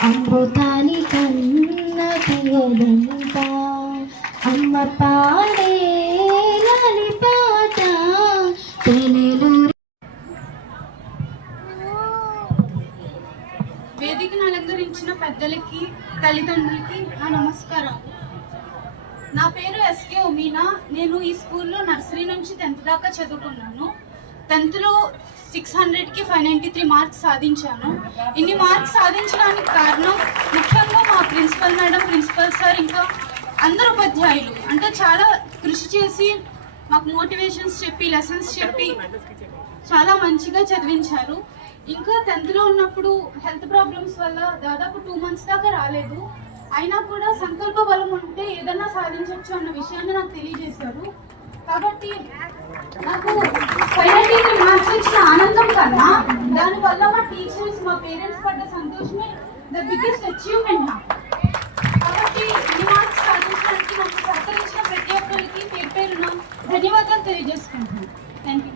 అమృతాని కన్న తీయదంట అమ్మ పాడే లాలి పాట తేనెలు. వేదికను అలంకరించిన పెద్దలకి, తల్లిదండ్రులకి నా నమస్కారం. నా పేరు ఎస్కే ఉమీనా. నేను ఈ స్కూల్లో నర్సరీ నుంచి 10th దాకా చదువుకున్నాను. 10thలో 600కి 593 మార్క్స్ సాధించాను. ఇన్ని మార్క్స్ సాధించడానికి కారణం ముఖ్యంగా మా ప్రిన్సిపల్ మేడం, ప్రిన్సిపల్ సార్, ఇంకా అందరు ఉపాధ్యాయులు అంటే చాలా కృషి చేసి మాకు మోటివేషన్స్ చెప్పి, లెసన్స్ చెప్పి చాలా మంచిగా చదివించారు. ఇంకా 10thలో ఉన్నప్పుడు హెల్త్ ప్రాబ్లమ్స్ వల్ల దాదాపు 2 months దాకా రాలేదు. అయినా కూడా సంకల్ప బలం ఉంటే ఏదన్నా సాధించవచ్చు అన్న విషయాన్ని నాకు తెలియజేశారు. కాబట్టి నాకు 593 మార్క్స్ వచ్చిన ఆనందం కన్నా దానివల్ల మా టీచర్స్, మా పేరెంట్స్ పడ్డ సంతోషమే ద బిగ్గెస్ట్ అచీవ్మెంట్ నాకు. కాబట్టి ఈ మార్క్స్ సాధించడానికి నాకు సహకరించిన ప్రతి ఒక్కరికి పేరు పేరున ధన్యవాదాలు తెలియజేసుకుంటున్నాను. Thank you.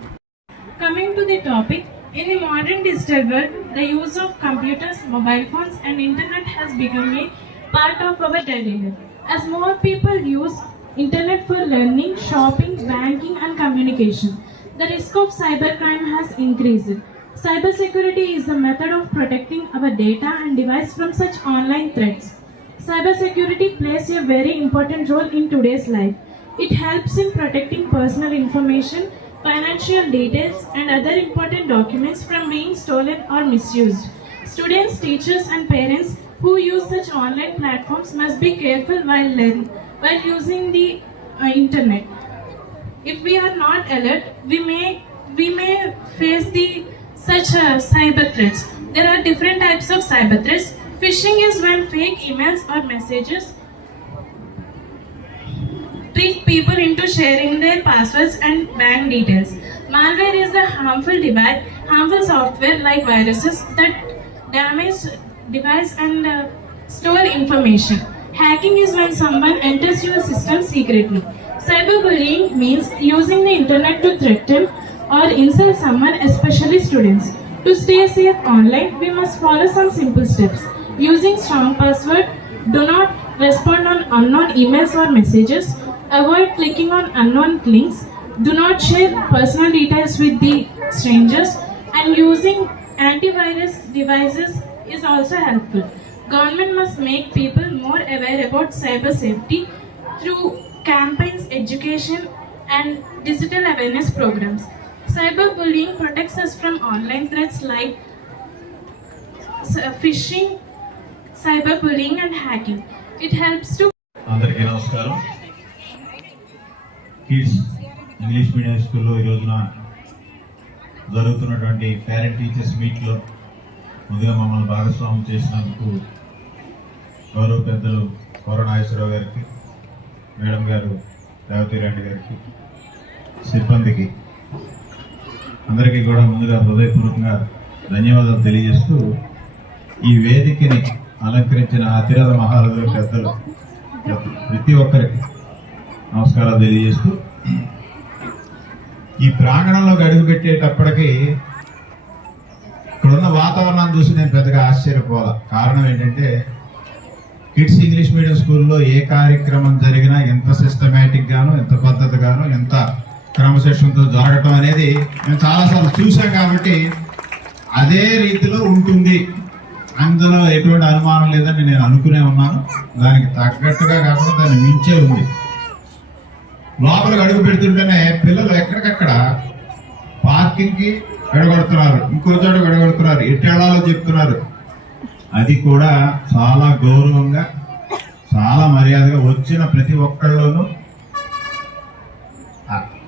Coming to the topic, in the modern digital world, the use of computers, mobile phones and internet has become a part of our daily life. As more people use internet for learning, shopping, banking and communication, the risk of cybercrime has increased. Cybersecurity is the method of protecting our data and device from such online threats. Cybersecurity plays a very important role in today's life. It helps in protecting personal information, financial details and other important documents from being stolen or misused. Students, teachers and parents who use such online platforms must be careful while using the internet. If we are not alert, we may face such cyber threats. There are different types of cyber threats. Phishing is when fake emails or messages trick people into sharing their passwords and bank details. Malware is a harmful software like viruses that damage device and store information. Hacking is when someone enters your system secretly. Cyberbullying means using the internet to threaten or insult someone, especially students. To stay safe online, we must follow some simple steps. Using strong password, do not respond on unknown emails or messages, avoid clicking on unknown links, do not share personal details with the strangers, and using antivirus devices is also helpful. Government must make people more aware about cyber safety through campaigns, education, and digital awareness programs. Cyberbullying protects us from online threats like phishing, cyberbullying, and hacking. It helps to. అందరికీ నమస్కారం. Kids English medium స్కూల్లో ఈ రోజున జరుగుతున్నటువంటి parent teachers మీట్లో ముందుగా మమ్మల్ని భాగస్వామ్యం చేసినందుకు గౌరవ పెద్దలు కోరనాగేశ్వరరావు గారికి, మేడం గారు రేవతి రెడ్డి గారికి, సిబ్బందికి అందరికీ కూడా ముందుగా హృదయపూర్వకంగా ధన్యవాదాలు తెలియజేస్తూ ఈ వేదికని అలంకరించిన అతిరథ మహారథుల పెద్దలు ప్రతి ఒక్కరికి నమస్కారాలు తెలియజేస్తూ ఈ ప్రాంగణంలోకి అడుగుపెట్టేటప్పటికీ ఇక్కడున్న వాతావరణాన్ని చూసి నేను పెద్దగా ఆశ్చర్యపోవాలి. కారణం ఏంటంటే కిడ్స్ ఇంగ్లీష్ మీడియం స్కూల్లో ఏ కార్యక్రమం జరిగినా ఎంత సిస్టమేటిక్ గాను, ఎంత పద్ధతిగాను, ఎంత క్రమశిక్షణతో జరగటం అనేది మేము చాలాసార్లు చూసాం. కాబట్టి అదే రీతిలో ఉంటుంది, అందులో ఎటువంటి అనుమానం లేదని నేను అనుకునే ఉన్నాను. దానికి తగ్గట్టుగా కాకుండా దాన్ని మించే ఉంది. లోపలికి అడుగు పెడుతుంటేనే పిల్లలు ఎక్కడికక్కడ పార్కింగ్కి ఎడగొడుతున్నారు, ఇంకో చోట ఎడగొడుతున్నారు, ఎటు వెళ్ళాలో చెప్తున్నారు. అది కూడా చాలా గౌరవంగా, చాలా మర్యాదగా వచ్చిన ప్రతి ఒక్కళ్ళలోనూ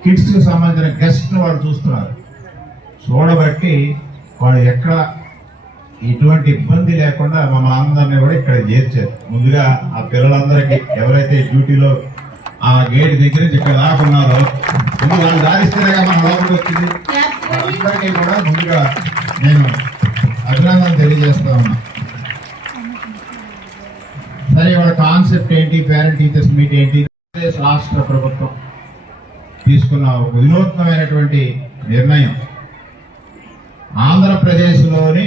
కిడ్స్కి సంబంధించిన గెస్ట్ని వాళ్ళు చూస్తున్నారు. చూడబట్టి వాళ్ళు ఎక్కడ ఎటువంటి ఇబ్బంది లేకుండా మమ్మల్ని అందరినీ కూడా ఇక్కడ చేర్చారు. ముందుగా ఆ పిల్లలందరికీ ఎవరైతే డ్యూటీలో ఆ గేట్ దగ్గర నుంచి ఇక్కడ దాకా ఉన్నారో ముందు వాళ్ళు దారిస్తేనే మన లోపలికి వచ్చింది. అందరికీ కూడా ముందుగా నేను అభినందన తెలియజేస్తా ఉన్నా. సరే, వాళ్ళ కాన్సెప్ట్ ఏంటి, పేరెంట్ టీచర్స్ మీట్ ఏంటి? రాష్ట్ర ప్రభుత్వం తీసుకున్న ఒక వినూత్నమైనటువంటి నిర్ణయం. ఆంధ్రప్రదేశ్లోని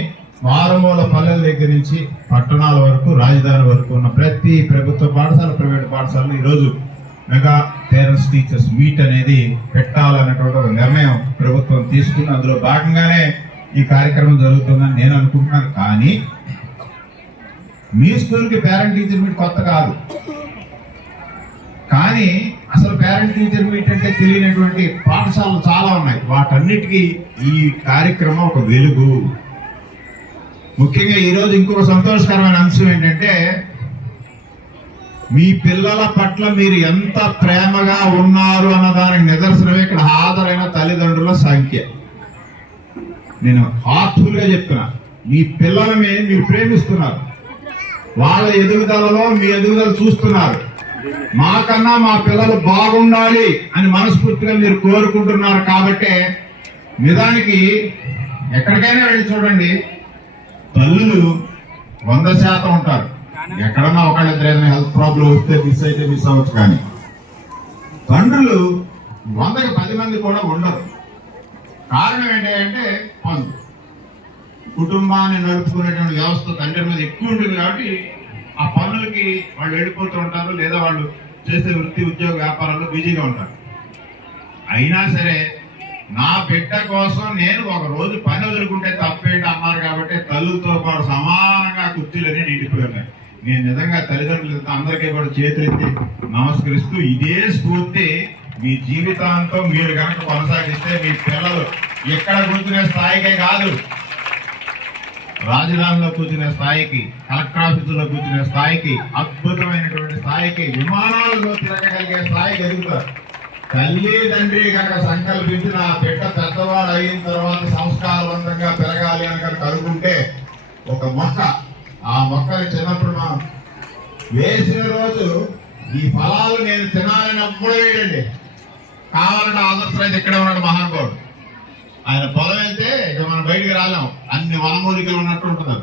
మారుమూల పల్లెల దగ్గర నుంచి పట్టణాల వరకు, రాజధాని వరకు ఉన్న ప్రతి ప్రభుత్వ పాఠశాల, ప్రైవేట్ పాఠశాలలో ఈరోజు మెగా పేరెంట్స్ టీచర్స్ మీట్ అనేది పెట్టాలన్నటువంటి ఒక నిర్ణయం ప్రభుత్వం తీసుకుని అందులో భాగంగానే ఈ కార్యక్రమం జరుగుతుందని నేను అనుకుంటున్నాను. కానీ మీ స్కూల్కి పేరెంట్ టీచర్ మీట్ కొత్త కాదు. కానీ అసలు పేరెంట్ టీచర్ మీట్ అంటే తెలియనటువంటి పాఠశాలలు చాలా ఉన్నాయి. వాటన్నిటికీ ఈ కార్యక్రమం ఒక వెలుగు. ముఖ్యంగా ఈరోజు ఇంకొక సంతోషకరమైన అంశం ఏంటంటే, మీ పిల్లల పట్ల మీరు ఎంత ప్రేమగా ఉన్నారు అన్న దానికి నిదర్శనమే ఇక్కడ హాజరైన తల్లిదండ్రుల సంఖ్య. నేను హార్ట్ఫుల్ గా చెప్తున్నా, మీ పిల్లలని మీరు ప్రేమిస్తున్నారు, వాళ్ళ ఎదుగుదలలో మీ ఎదుగుదల చూస్తున్నారు. మాకన్నా మా పిల్లలు బాగుండాలి అని మనస్ఫూర్తిగా మీరు కోరుకుంటున్నారు. కాబట్టి నిజానికి ఎక్కడికైనా వెళ్ళి చూడండి, తల్లులు 100% ఉంటారు. ఎక్కడన్నా ఒకళ్ళిద్దరు ఏదైనా హెల్త్ ప్రాబ్లం వస్తే మిస్ అయితే మిస్ అవ్వచ్చు. కానీ తండ్రులు 100కి 10 మంది కూడా ఉండరు. కారణం ఏంటంటే పనులు, కుటుంబాన్ని నడుపుకునేటువంటి వ్యవస్థ తండ్రి మీద ఎక్కువ ఉంటుంది. కాబట్టి ఆ పనులకి వాళ్ళు వెళ్ళిపోతూ ఉంటారు, లేదా వాళ్ళు చేసే వృత్తి, ఉద్యోగ, వ్యాపారాల్లో బిజీగా ఉంటారు. అయినా సరే నా బిడ్డ కోసం నేను ఒక రోజు పని వదులుకుంటే తప్పేంటి అన్నారు. కాబట్టి తల్లులతో పాటు సమానంగా కుర్చీలన్నీ నిండిపోయాయి. నేను నిజంగా తల్లిదండ్రులతో అందరికీ కూడా చేతులెత్తి నమస్కరిస్తూ, ఇదే స్ఫూర్తి మీ జీవితాంతం మీరు కనుక కొనసాగిస్తే మీ పిల్లలు ఎక్కడ కూర్చునే స్థాయికే కాదు, రాజధానిలో కూర్చునే స్థాయికి, కలెక్టర్ ఆఫీసులో కూర్చునే స్థాయికి, అద్భుతమైనటువంటి స్థాయికి, విమానాలలో తిరగగలిగే స్థాయికి ఎదుగుతారు. తల్లి తండ్రి కనుక సంకల్పించిన ఆ బిడ్డ పెద్దవాడు అయిన తర్వాత సంస్కారవంతంగా పెరగాలి అని కనుక అనుకుంటే, ఒక మొక్క, ఆ మొక్కని చిన్నప్పుడు మనం వేసిన రోజు ఈ ఫలాలు నేను తినాలని అప్పుడు వేయండి. కావాలంటే ఆదర్శరైతే ఇక్కడే ఉన్నాడు మహానుభావుడు. ఆయన పొలం వెళ్తే ఇక మనం బయటికి రాలేం, అన్ని వనమూలికలు ఉన్నట్టు ఉంటుంది.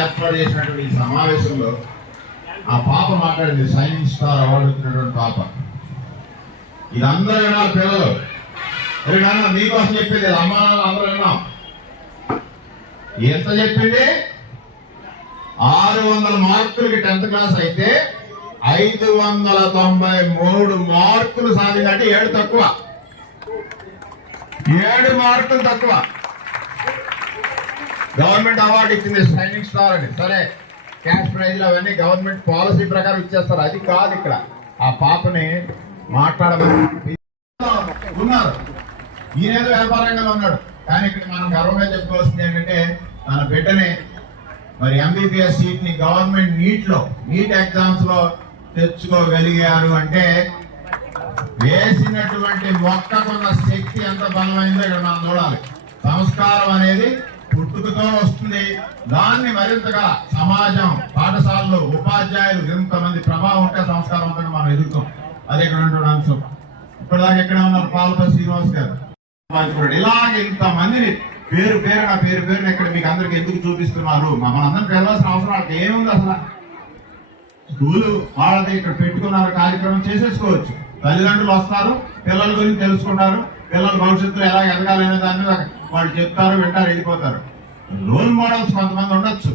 ఏర్పాటు చేసినటువంటి ఈ సమావేశంలో ఆ పాప మాట్లాడింది, సైన్స్ స్టార్ అవార్డు వచ్చినటువంటి పాప. ఇది అందరూ వినాలి పిల్లలు. మీకోసం చెప్పింది, అమ్మా నాన్న అందరూ విన్నాం. ఎంత చెప్పింది? 600 మార్కులకి 10th క్లాస్ అయితే 593 మార్కులు సాధిందంటే 7 తక్కువ, 7 మార్కులు తక్కువ. గవర్నమెంట్ అవార్డు ఇచ్చింది షైనింగ్ స్టార్ అని. సరే, క్యాష్ ప్రైజ్లు అవన్నీ గవర్నమెంట్ పాలసీ ప్రకారం ఇచ్చేస్తారు. అది కాదు ఇక్కడ. ఆ పాపని మాట్లాడమని ఉన్నారు. ఈయనేదో వ్యాపారంగా ఉన్నాడు. కానీ ఇక్కడ మనం గర్వంగా చెప్పుకోవాల్సింది ఏంటంటే, తన బిడ్డని మరి ఎంబీబీఎస్ సీట్ ని గవర్నమెంట్ నీట్ ఎగ్జామ్స్ లో తెచ్చుకోగలిగారు అంటే వేసినటువంటి మొక్కకున్న శక్తి ఎంత బలమైందో ఇక్కడ మనం చూడాలి. సంస్కారం అనేది పుట్టుకతో వస్తుంది. దాన్ని మరింతగా సమాజం, పాఠశాలలో ఉపాధ్యాయులు ఇంతమంది ప్రభావం ఉంటే సంస్కారవంతంగా మనం ఎదుగుతాం. అదే ఇక్కడ ఉన్నటువంటి అంశం. ఇప్పటిదాకా ఎక్కడ ఉన్నారు పాలపల్లి శ్రీనివాస్ గారు. ఇలాగ ఇంతమందిని పేరు పేరున ఇక్కడ మీకు అందరికి ఎందుకు చూపిస్తున్నారు? మనందరికి వెళ్ళాల్సిన అవసరం వాళ్ళకి ఏముంది? అసలు స్కూలు వాళ్ళది ఇక్కడ పెట్టుకున్నారు, కార్యక్రమం చేసేసుకోవచ్చు. తల్లిదండ్రులు వస్తారు, పిల్లల గురించి తెలుసుకుంటారు, పిల్లల భవిష్యత్తులో ఎలా ఎదగాలనే దాన్ని వాళ్ళు చెప్తారు, వింటారు, వెళ్ళిపోతారు. రోల్ మోడల్స్ కొంతమంది ఉండొచ్చు.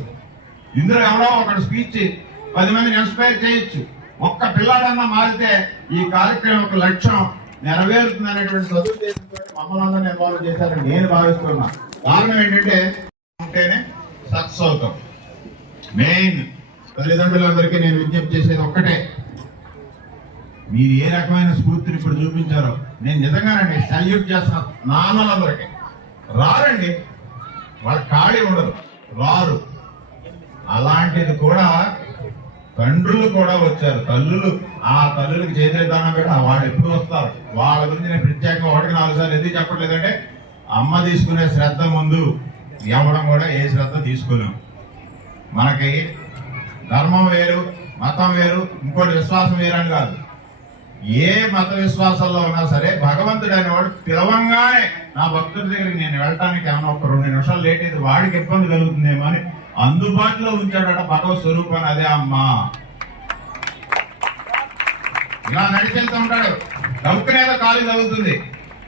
ఇందులో ఎవరో ఒకటి స్పీచ్ 10 మందిని ఇన్స్పైర్ చేయొచ్చు. ఒక్క పిల్లాడన్నా మారితే ఈ కార్యక్రమం యొక్క లక్ష్యం నెరవేరుతుంది అనేటువంటి సదుద్దేశంతో మమ్మల్ని అందరినీ ఇన్వాల్వ్ చేశారని నేను భావిస్తున్నా. కారణం ఏంటంటే ఉంటేనే సక్సెస్ అవుతాం. మెయిన్ తల్లిదండ్రులందరికీ నేను విజ్ఞప్తి చేసేది ఒక్కటే, మీరు ఏ రకమైన స్ఫూర్తిని ఇప్పుడు చూపించారో నేను నిజంగానండి సల్యూట్ చేస్తున్నా. నాన్నలందరికీ రారండి, వాళ్ళ ఖాళీ ఉండదు, రారు. అలాంటిది కూడా తండ్రులు కూడా వచ్చారు, తల్లులు. ఆ తల్లులకు చేసేదానం పెట్టి వాళ్ళు ఎప్పుడు వస్తారు. వాళ్ళ గురించి నేను ప్రత్యేకంగా 1-4 సార్లు ఎందుకు చెప్పట్లేదంటే, అమ్మ తీసుకునే శ్రద్ధ ముందు ఇవ్వడం కూడా ఏ శ్రద్ధ తీసుకోలేము. మనకి ధర్మం వేరు, మతం వేరు, ఇంకోటి విశ్వాసం వేరు అని కాదు. ఏ మత విశ్వాసాల్లో ఉన్నా సరే భగవంతుడు అనేవాడు పిలవంగానే నా భక్తుడి దగ్గరికి నేను వెళ్ళటానికి ఏమన్నా ఒక 2 నిమిషాలు లేట్ అయితే వాడికి ఇబ్బంది కలుగుతుందేమో అని అందుబాటులో ఉంచాడట భగవత్ స్వరూపాన్ని. అదే అమ్మ. ఇలా నడిచెళ్తూ ఉంటాడు, డబ్బునేదో కాలు తగులుతుంది.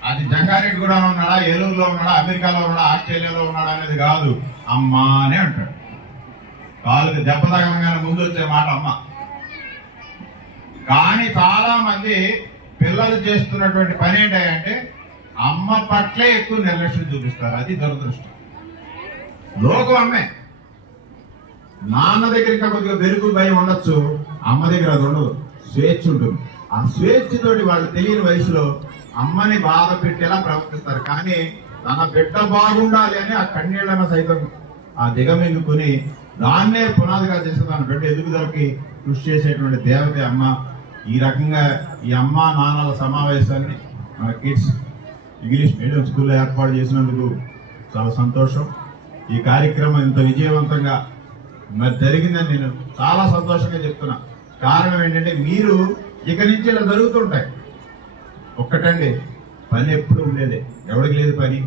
అది జంగారెడ్డి కూడా ఉన్నాడా, ఏలూరులో ఉన్నాడా, అమెరికాలో ఉన్నాడా, ఆస్ట్రేలియాలో ఉన్నాడా అనేది కాదు, అమ్మ అనే అంటాడు. కాలుకి దెబ్బ తగలగానే ముందు వచ్చే మాట అమ్మ. కానీ చాలా మంది పిల్లలు చేస్తున్నటువంటి పని ఏంటంటే అమ్మ పట్లే ఎక్కువ నిర్లక్ష్యం చూపిస్తారు. అది దురదృష్టం. లోకం అమ్మే. నాన్న దగ్గర ఇంకా కొద్దిగా వెలుగు భయం ఉండొచ్చు, అమ్మ దగ్గర అది ఉండదు. స్వేచ్ఛ ఉంటుంది. ఆ స్వేచ్ఛతోటి వాళ్ళు తెలియని వయసులో అమ్మని బాధ పెట్టేలా ప్రవర్తిస్తారు. కానీ తన బిడ్డ బాగుండాలి అని ఆ కన్నీళ్లను సైతం ఆ దిగమింగుకుని దాన్నే పునాదిగా చేసి తన బిడ్డ ఎదుగుదలకి కృషి చేసేటువంటి దేవతే అమ్మ. ఈ రకంగా ఈ అమ్మ నాన్నల సమావేశాన్ని మన కిడ్స్ ఇంగ్లీష్ మీడియం స్కూల్లో ఏర్పాటు చేసినందుకు చాలా సంతోషం. ఈ కార్యక్రమం ఇంత విజయవంతంగా మరి జరిగిందని నేను చాలా సంతోషంగా చెప్తున్నా. కారణం ఏంటంటే మీరు ఇక నుంచి ఇలా జరుగుతుంటాయి. ఒక్కటండి, పని ఎప్పుడు ఉండేదే, ఎవరికి లేదు పని.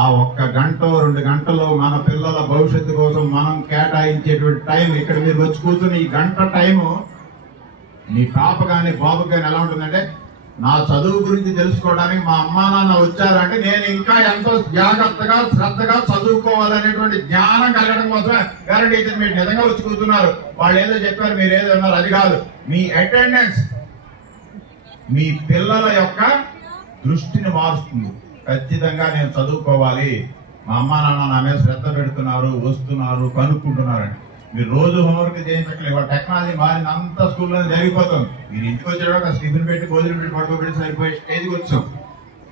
ఆ 1 గంట 2 గంటలో మన పిల్లల భవిష్యత్తు కోసం మనం కేటాయించేటువంటి టైం, ఇక్కడ మీరు వచ్చి కూర్చుని ఈ గంట టైము మీ పాప కానీ బాబు కానీ ఎలా ఉంటుందంటే, నా చదువు గురించి తెలుసుకోవడానికి మా అమ్మా నాన్న వచ్చారంటే నేను ఇంకా ఎంతో జాగ్రత్తగా శ్రద్ధగా చదువుకోవాలనేటువంటి జ్ఞానం కలగడం కోసమే గారు టీచర్ మీరు నిజంగా వచ్చి కూర్చున్నారు. వాళ్ళు ఏదో చెప్పారు, మీరు ఏదో ఉన్నారు, అది కాదు. మీ అటెండెన్స్ మీ పిల్లల యొక్క దృష్టిని మారుస్తుంది. ఖచ్చితంగా నేను చదువుకోవాలి, మా అమ్మా నాన్న నా మీద శ్రద్ధ పెడుతున్నారు, వస్తున్నారు, కనుక్కుంటున్నారండి. మీరు రోజు హోంవర్క్ చేయించట్లేదు. వాళ్ళ టెక్నాలజీ మారిన అంత స్కూల్లో జరిగిపోతుంది. మీరు ఇంటికి వచ్చేటప్పుడు స్టిఫిన్ పెట్టి భోజనం పెట్టి పడుకోబెట్టి సరిపోయే స్టేజ్కి వచ్చాం.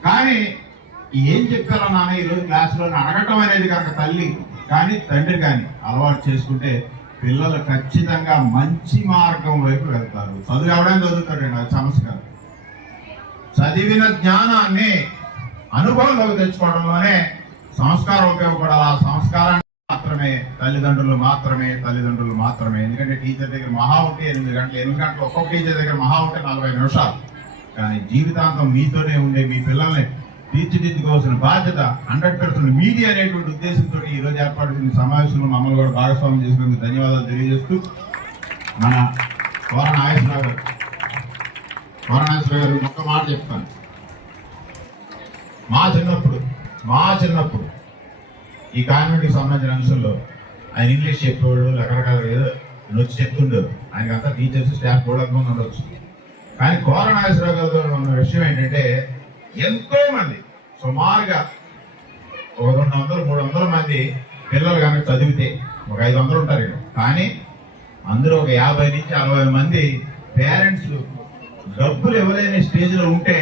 కానీ ఏం చెప్పారో నాన్న ఈరోజు క్లాసులో అడగటం అనేది కనుక తల్లి కానీ తండ్రి కానీ అలవాటు చేసుకుంటే పిల్లలు ఖచ్చితంగా మంచి మార్గం వైపు వెళ్తారు. చదువు ఎవడైనా చదువుతాడండి, అది సమస్య కాదు. చదివిన జ్ఞానాన్ని అనుభవంలోకి తెచ్చుకోవడంలోనే సంస్కారం ఉపయోగపడాలి. ఆ సంస్కారాన్ని మాత్రమే తల్లిదండ్రులు మాత్రమే. ఎందుకంటే టీచర్ దగ్గర మహా ఉంటే 8 గంటలు ఒక్కొక్క టీచర్ దగ్గర మహా ఉంటే 40 నిమిషాలు. కానీ జీవితాంతం మీతోనే ఉండే మీ పిల్లల్ని తీర్చిదిద్దుకోవాల్సిన బాధ్యత 100% మీది అనేటువంటి ఉద్దేశంతో ఈ రోజు ఏర్పాటు చేసిన సమావేశంలో మమ్మల్ని కూడా భాగస్వామ్యం చేసుకునేందుకు ధన్యవాదాలు తెలియజేస్తూ, మన నాగేశ్వరరావు గారు ఒక్క మాట చెప్తాను. మా చిన్నప్పుడు ఈ కాన్వెంట్కి సంబంధించిన అంశంలో ఆయన ఇంగ్లీష్ చెప్పేవాళ్ళు, రకరకాల ఏదో వచ్చి చెప్తుండేవారు. ఆయనకంతా టీచర్స్ స్టాఫ్ కూడా ఉండొచ్చు. కానీ నాగేశ్వరరావు గారితో ఉన్న విషయం ఏంటంటే, ఎంతో మంది సుమారుగా 200-300 మంది పిల్లలు కనుక చదివితే ఒక 500 ఉంటారు ఇక్కడ. కానీ అందులో ఒక 50-60 మంది పేరెంట్స్ డబ్బులు ఇవ్వలేని స్టేజ్లో ఉంటే,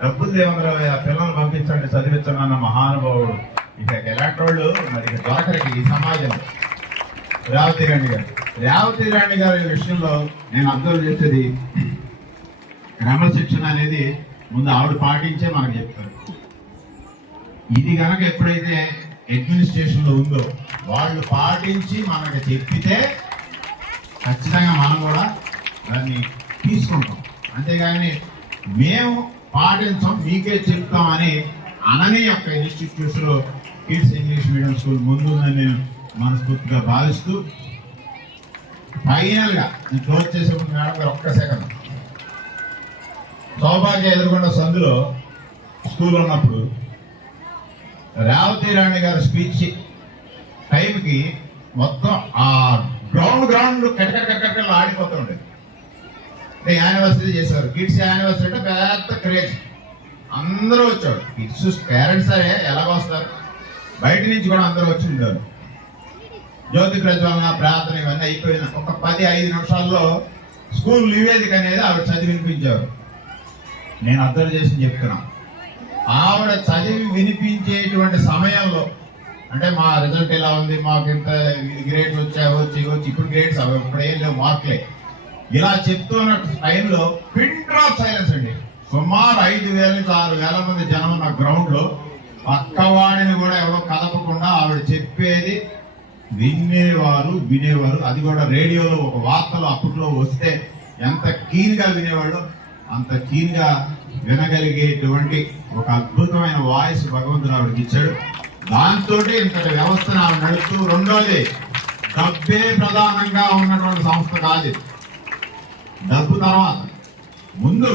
డబ్బులు దేవంగా ఆ పిల్లల్ని పంపించండి చదివించండి అన్న మహానుభావుడు ఇక ఎలాంటి వాళ్ళు మరి దొరకరికి ఈ సమాజంలో. రేవతి రాణి గారి విషయంలో నేను అబ్జర్వ్ చేసేది, క్రమశిక్షణ అనేది ముందు ఆవిడ పాటించే మనకు చెప్తారు. ఇది కనుక ఎప్పుడైతే అడ్మినిస్ట్రేషన్ లో ఉందో వాళ్ళు పాటించి మనకు చెప్పితే ఖచ్చితంగా మనం కూడా దాన్ని తీసుకుంటాం. అంతేగాని మేము పాటించాం మీకే చెప్తాం అని అనని యొక్క ఇన్స్టిట్యూట్స్ లో కిడ్స్ ఇంగ్లీష్ మీడియం స్కూల్ ముందుందని నేను మనస్ఫూర్తిగా భావిస్తూ, ఫైనల్ గా నేను క్లోజ్ చేసేప్పుడు మేడం గారు ఒక్క సెకండ్, సౌభాగ్య ఎదుర్కొన్న సందులో స్కూల్ ఉన్నప్పుడు రేవతి రాణి గారి స్పీచ్ టైంకి మొత్తం ఆ గ్రౌండ్ కట్టకట్టకట్టలు ఆడిపోతూ ఉండేది. యానివర్సరీ చేశారు, కిడ్స్ యానివర్సరీ అంటే పెద్ద క్రేజ్, అందరూ వచ్చారు. కిడ్స్ పేరెంట్స్ సరే ఎలాగొస్తారు, బయట నుంచి కూడా అందరూ వచ్చి ఉంటారు. జ్యోతి ప్రజ్వలన, ప్రార్థన ఇవన్నీ అయిపోయిన ఒక 10-5 నిమిషాల్లో స్కూల్ నివేదిక అనేది ఆవిడ చదివి వినిపించారు. నేను అబ్జర్వ్ చేసి చెప్తున్నా, ఆవిడ చదివి వినిపించేటువంటి సమయంలో అంటే మా రిజల్ట్ ఎలా ఉంది, మాకు ఎంత గ్రేడ్స్ వచ్చి ఇప్పుడు గ్రేడ్స్ అవి ఇప్పుడు ఏం లేవు, మార్కులే, ఇలా చెప్తున్న టైంలో పిన్ డ్రాప్ సైలెన్స్ అండి. సుమారు 5,000 నుంచి 6,000 మంది జనం ఉన్న గ్రౌండ్ లో పక్కవాడిని కూడా ఎవరో కదపకుండా ఆవిడ చెప్పేది వినేవారు. అది కూడా రేడియోలో ఒక వార్తలు అప్పట్లో వస్తే ఎంత కీన్ గా వినేవాళ్ళు, అంత కీన్ గా వినగలిగేటువంటి ఒక అద్భుతమైన వాయిస్ భగవంతుడు ఆవిడకి ఇచ్చాడు. దాంతో ఇంతటి వ్యవస్థను ఆవిడ నడుస్తూ, రెండోది డబ్బే ప్రధానంగా ఉన్నటువంటి సంస్థ కాదు, డబ్బు తర్వాత ముందు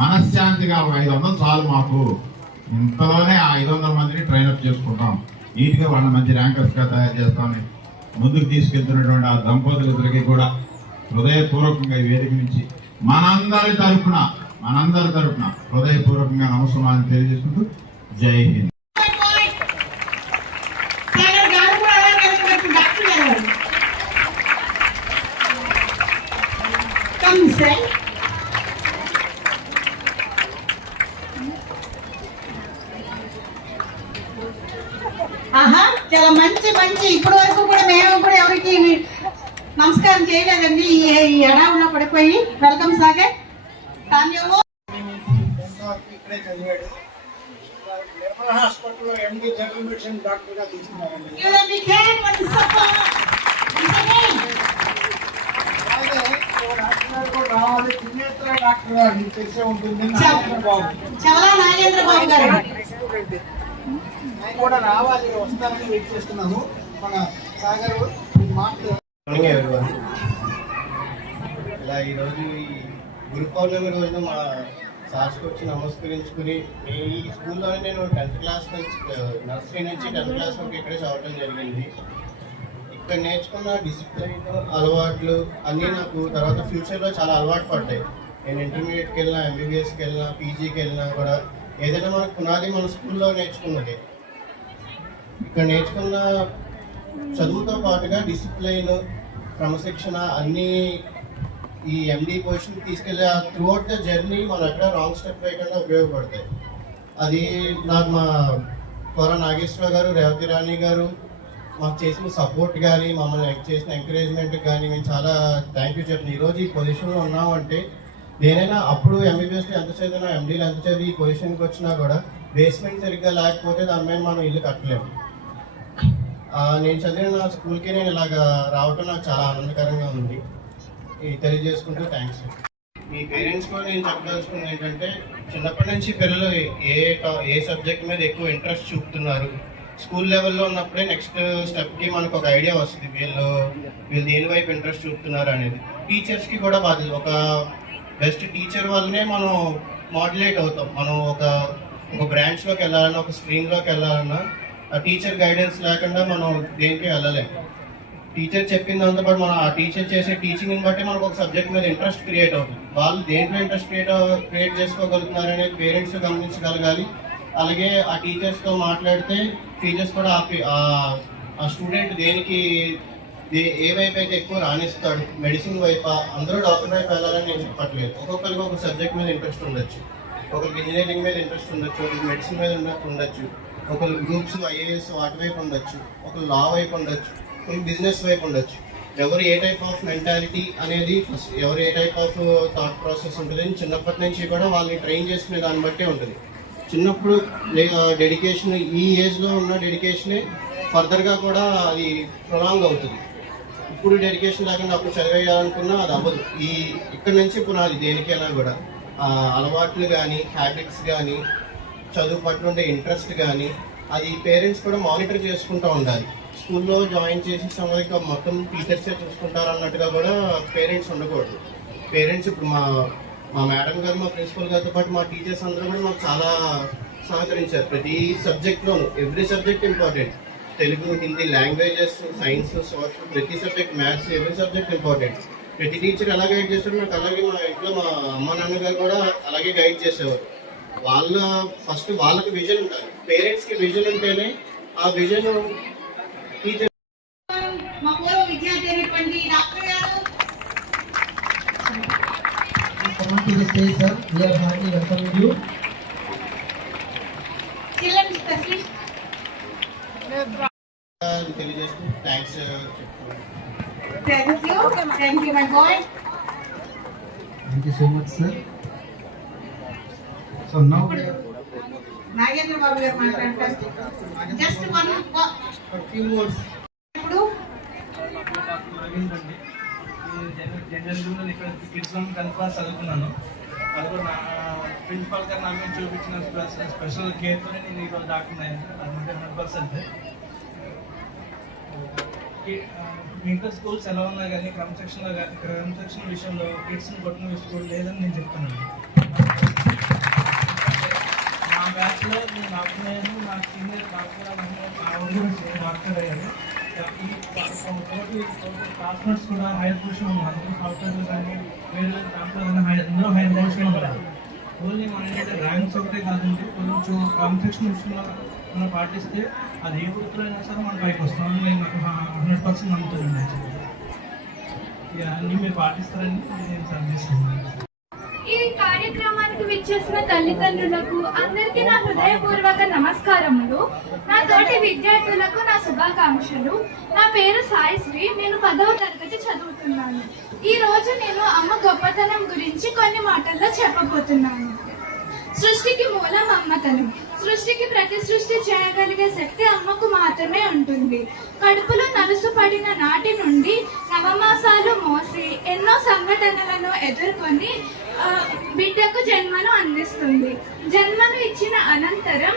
మనశ్శాంతిగా 500 చాలు మాకు, ఇంతలోనే 500 మందిని ట్రైనప్ చేసుకుంటాం, నీట్గా వాళ్ళ మంచి ర్యాంకర్స్ గా తయారు చేస్తామని ముందుకు తీసుకెళ్తున్నటువంటి ఆ దంపతులిద్దరికి కూడా హృదయపూర్వకంగా ఈ వేదిక నుంచి మనందరి తరఫున హృదయపూర్వకంగా నమస్కారాలు తెలియజేసుకుంటూ జై హింద్. ఆహా, చాలా మంచి ఇప్పటి వరకు కూడా మేము కూడా ఎవరికి నమస్కారం చేయలేదండి. ఈ ఎడావుల్లో పడిపోయి వెల్కమ్ సాగర్ కామ్యము ఇక్కడే చదివాడు. నిర్మల హాస్పిటల్లో ఎండి జనరల్ మెడిసిన్ డాక్టర్ గా తీసుకున్నారండి. రావాలి త్రినేత్ర డాక్టర్ గారు మీకు తెలిసే ఉంటుంది, నాగేంద్ర బాబు గారు. ఆయన కూడా రావాలి, వస్తారని వెయిట్ చేస్తున్నాము. మన సాగర్ మాట్లాడు. ఇలా ఈరోజు ఈ గురు పౌర్ణమి రోజున మా సార్స్కి వచ్చి నమస్కరించుకుని, ఈ స్కూల్లోనే నేను 10th క్లాస్ నుంచి నర్సరీ నుంచి 10th క్లాస్ వరకు ఇక్కడే చదవడం జరిగింది. ఇక్కడ నేర్చుకున్న డిసిప్లైన్, అలవాట్లు అన్నీ నాకు తర్వాత ఫ్యూచర్లో చాలా అలవాటు పడ్డాయి. నేను ఇంటర్మీడియట్కి వెళ్ళినా, ఎంబీబీఎస్కి వెళ్ళినా, పీజీకి వెళ్ళినా కూడా ఏదైనా మనకు పునాది మన స్కూల్లో నేర్చుకున్నది. ఇక్కడ నేర్చుకున్న చదువుతో పాటుగా డిసిప్లైన్, క్రమశిక్షణ అన్నీ ఈ ఎండి పొజిషన్ తీసుకెళ్ళే త్రూఅవుట్ ద జర్నీ మనం ఎక్కడ రాంగ్ స్టెప్ వేయకుండా ఉపయోగపడతాయి. అది నాకు మా కొర నాగేశ్వర గారు, రేవతి రాణి గారు మాకు చేసిన సపోర్ట్ కానీ, మమ్మల్ని చేసిన ఎంకరేజ్మెంట్ కానీ మేము చాలా థ్యాంక్ యూ చెప్తున్నాం. ఈరోజు ఈ పొజిషన్లో ఉన్నామంటే నేనైనా అప్పుడు ఎంబీబీఎస్లో ఎంత చదివినా, ఎండీలో ఎంత చదివి ఈ పొజిషన్కి వచ్చినా కూడా బేస్మెంట్ సరిగ్గా లేకపోతే దాని మీద మనం ఇల్లు కట్టలేము. నేను చదివిన స్కూల్కి నేను ఇలాగ రావటం నాకు చాలా ఆనందకరంగా ఉంది. తెలియజేసుకుంటూ థ్యాంక్స్. మీ పేరెంట్స్ కూడా నేను చెప్పదలుచుకున్నది ఏంటంటే, చిన్నప్పటి నుంచి పిల్లలు ఏ సబ్జెక్ట్ మీద ఎక్కువ ఇంట్రెస్ట్ చూపుతున్నారు, స్కూల్ లెవెల్లో ఉన్నప్పుడే నెక్స్ట్ స్టెప్కి మనకు ఒక ఐడియా వస్తుంది, వీళ్ళు దేని వైపు ఇంట్రెస్ట్ చూపుతున్నారు అనేది. టీచర్స్కి కూడా బాధ్యత. ఒక బెస్ట్ టీచర్ వల్లనే మనం మాడ్యులేట్ అవుతాం. మనం ఒక బ్రాంచ్లోకి వెళ్ళాలన్నా, ఒక స్ట్రీమ్లోకి వెళ్ళాలన్నా ఆ టీచర్ గైడెన్స్ లేకుండా మనం దేనికి వెళ్ళలేము. టీచర్ చెప్పిన దాంతో పాటు మనం ఆ టీచర్ చేసే టీచింగ్ని బట్టి మనకు ఒక సబ్జెక్ట్ మీద ఇంట్రెస్ట్ క్రియేట్ అవుతుంది. వాళ్ళు దేంట్లో ఇంట్రెస్ట్ క్రియేట్ చేసుకోగలుగుతున్నారు అనేది పేరెంట్స్ గమనించగలగాలి. అలాగే ఆ టీచర్స్తో మాట్లాడితే టీచర్స్ కూడా ఆ స్టూడెంట్ దేనికి ఏ వైపు అయితే ఎక్కువ రాణిస్తాడు, మెడిసిన్ వైపు, అందరూ డాక్టర్ వైపు వెళ్ళాలని నేను చెప్పట్లేదు. ఒక్కొక్కరికి ఒక సబ్జెక్ట్ మీద ఇంట్రెస్ట్ ఉండొచ్చు, ఒకరికి ఇంజనీరింగ్ మీద ఇంట్రెస్ట్ ఉండొచ్చు, ఒకరికి మెడిసిన్ మీద ఉండొచ్చు, ఒకరు గ్రూప్స్ ఐఏఎస్ వాటి వైపు ఉండొచ్చు, ఒకరు లా వైపు ఉండొచ్చు, ఒకరు బిజినెస్ వైపు ఉండొచ్చు. ఎవరు ఏ టైప్ ఆఫ్ మెంటాలిటీ అనేది, ఎవరు ఏ టైప్ ఆఫ్ థాట్ ప్రాసెస్ ఉంటుంది చిన్నప్పటి నుంచి కూడా వాళ్ళని ట్రైన్ చేసుకునే దాన్ని బట్టే ఉంటుంది. చిన్నప్పుడు డెడికేషన్, ఈ ఏజ్లో ఉన్న డెడికేషనే ఫర్దర్గా కూడా అది ప్రొలాంగ్ అవుతుంది. ఇప్పుడు డెడికేషన్ లేకుండా అప్పుడు చదివేయాలనుకున్నా అది అవ్వదు. ఇక్కడి నుంచి పునాది దేనికైనా కూడా అలవాట్లు కానీ, హ్యాబిట్స్ కానీ, చదువు పట్ల ఉండే ఇంట్రెస్ట్ కానీ అది పేరెంట్స్ కూడా మానిటర్ చేసుకుంటూ ఉండాలి. స్కూల్లో జాయిన్ చేసే సమయంలో మొత్తం టీచర్సే చూసుకుంటారు అన్నట్టుగా కూడా పేరెంట్స్ ఉండకూడదు. పేరెంట్స్ ఇప్పుడు మా మేడం గారు, మా ప్రిన్సిపల్ గారితో పాటు మా టీచర్స్ అందరూ కూడా మాకు చాలా సహకరించారు. ప్రతి సబ్జెక్ట్లోనూ every subject important. Telugu, Hindi, languages, science, social, ప్రతి సబ్జెక్ట్, మ్యాథ్స్, ఎవరి సబ్జెక్ట్ ఇంపార్టెంట్. ప్రతి టీచర్ ఎలా గైడ్ చేస్తారు నాకు అలాగే మా ఇంట్లో మా అమ్మ నాన్నగారు కూడా అలాగే గైడ్ చేసేవారు. ఫస్ట్ వాళ్ళకి విజన్ ఉండాలి. పేరెంట్స్కి విజన్ ఉంటేనే ఆ విజన్ టీచర్. మా పూర్వ విద్యార్థి అయినటువంటి డాక్టర్ గారు చిల్డ్రన్ స్పెషలిస్ట్ తెలియజేస్తూ థ్యాంక్స్ చెప్తున్నాను. Thank you my boy. Thank you so much sir. So now Nagendra Babu గారు మాట్లాడతారు. Just one few words. ఇప్పుడు జనరల్ ఇక్కడ కిడ్స్ హోమ్ కనుక చదువుకున్నాను. అది కూడా నా ప్రిన్సిపాల్ గారు నా మీద చూపించిన స్పెషల్ కేర్తోనే నేను ఈరోజు దాక్కున్నాను. అది 100%. మిగతా స్కూల్స్ ఎలా ఉన్నా కానీ క్రమశిక్షణ విషయంలో కిడ్స్ని కొట్టిన స్కూల్ లేదని నేను చెప్తున్నాను. నా బ్యాచ్లో నేను నా సీనియర్ డాక్టర్ అయ్యారు. క్లాస్మేట్స్ కూడా హైయర్ పొజిషన్ ఉన్నారు. సాఫ్ట్వేర్ కానీ వేరే దాంట్లో అందరూ హైయర్ పొజిషన్ ఉన్నారు. ఓన్లీ మన ఏంటంటే ర్యాంక్స్ ఒకటే కాదంటే కొంచెం క్రమశిక్షణ విషయంలో మనం పాటిస్తే అది ఏ వృత్తిలో అయినా సరే మనం పైకి వస్తాం. నేను నాకు 100% నమ్ముతానండి. యాక్చువల్గా అన్నీ మీరు పాటిస్తారని నేను సజెస్తున్నాను. ఈ కార్యక్రమానికి విచ్చేసిన తల్లిదండ్రులకు అందరికీ నా హృదయపూర్వక నమస్కారములు. నా తోటి విద్యార్థులకు నా శుభాకాంక్షలు. నా పేరు సాయిశ్రీ. నేను 10వ తరగతి చదువుతున్నాను. ఈ రోజు నేను అమ్మ గొప్పతనం గురించి కొన్ని మాటల్లో చెప్పబోతున్నాను. సృష్టికి మూలం అమ్మతనం. సృష్టికి ప్రతి సృష్టి చేయగలిగే శక్తి అమ్మకు మాత్రమే ఉంటుంది. కడుపులో నలుసు పడిన నాటి నుండి నవమాసాలు మోసి ఎన్నో సంఘటనలను ఎదుర్కొని బిడ్డకు జన్మను అందిస్తుంది. జన్మను ఇచ్చిన అనంతరం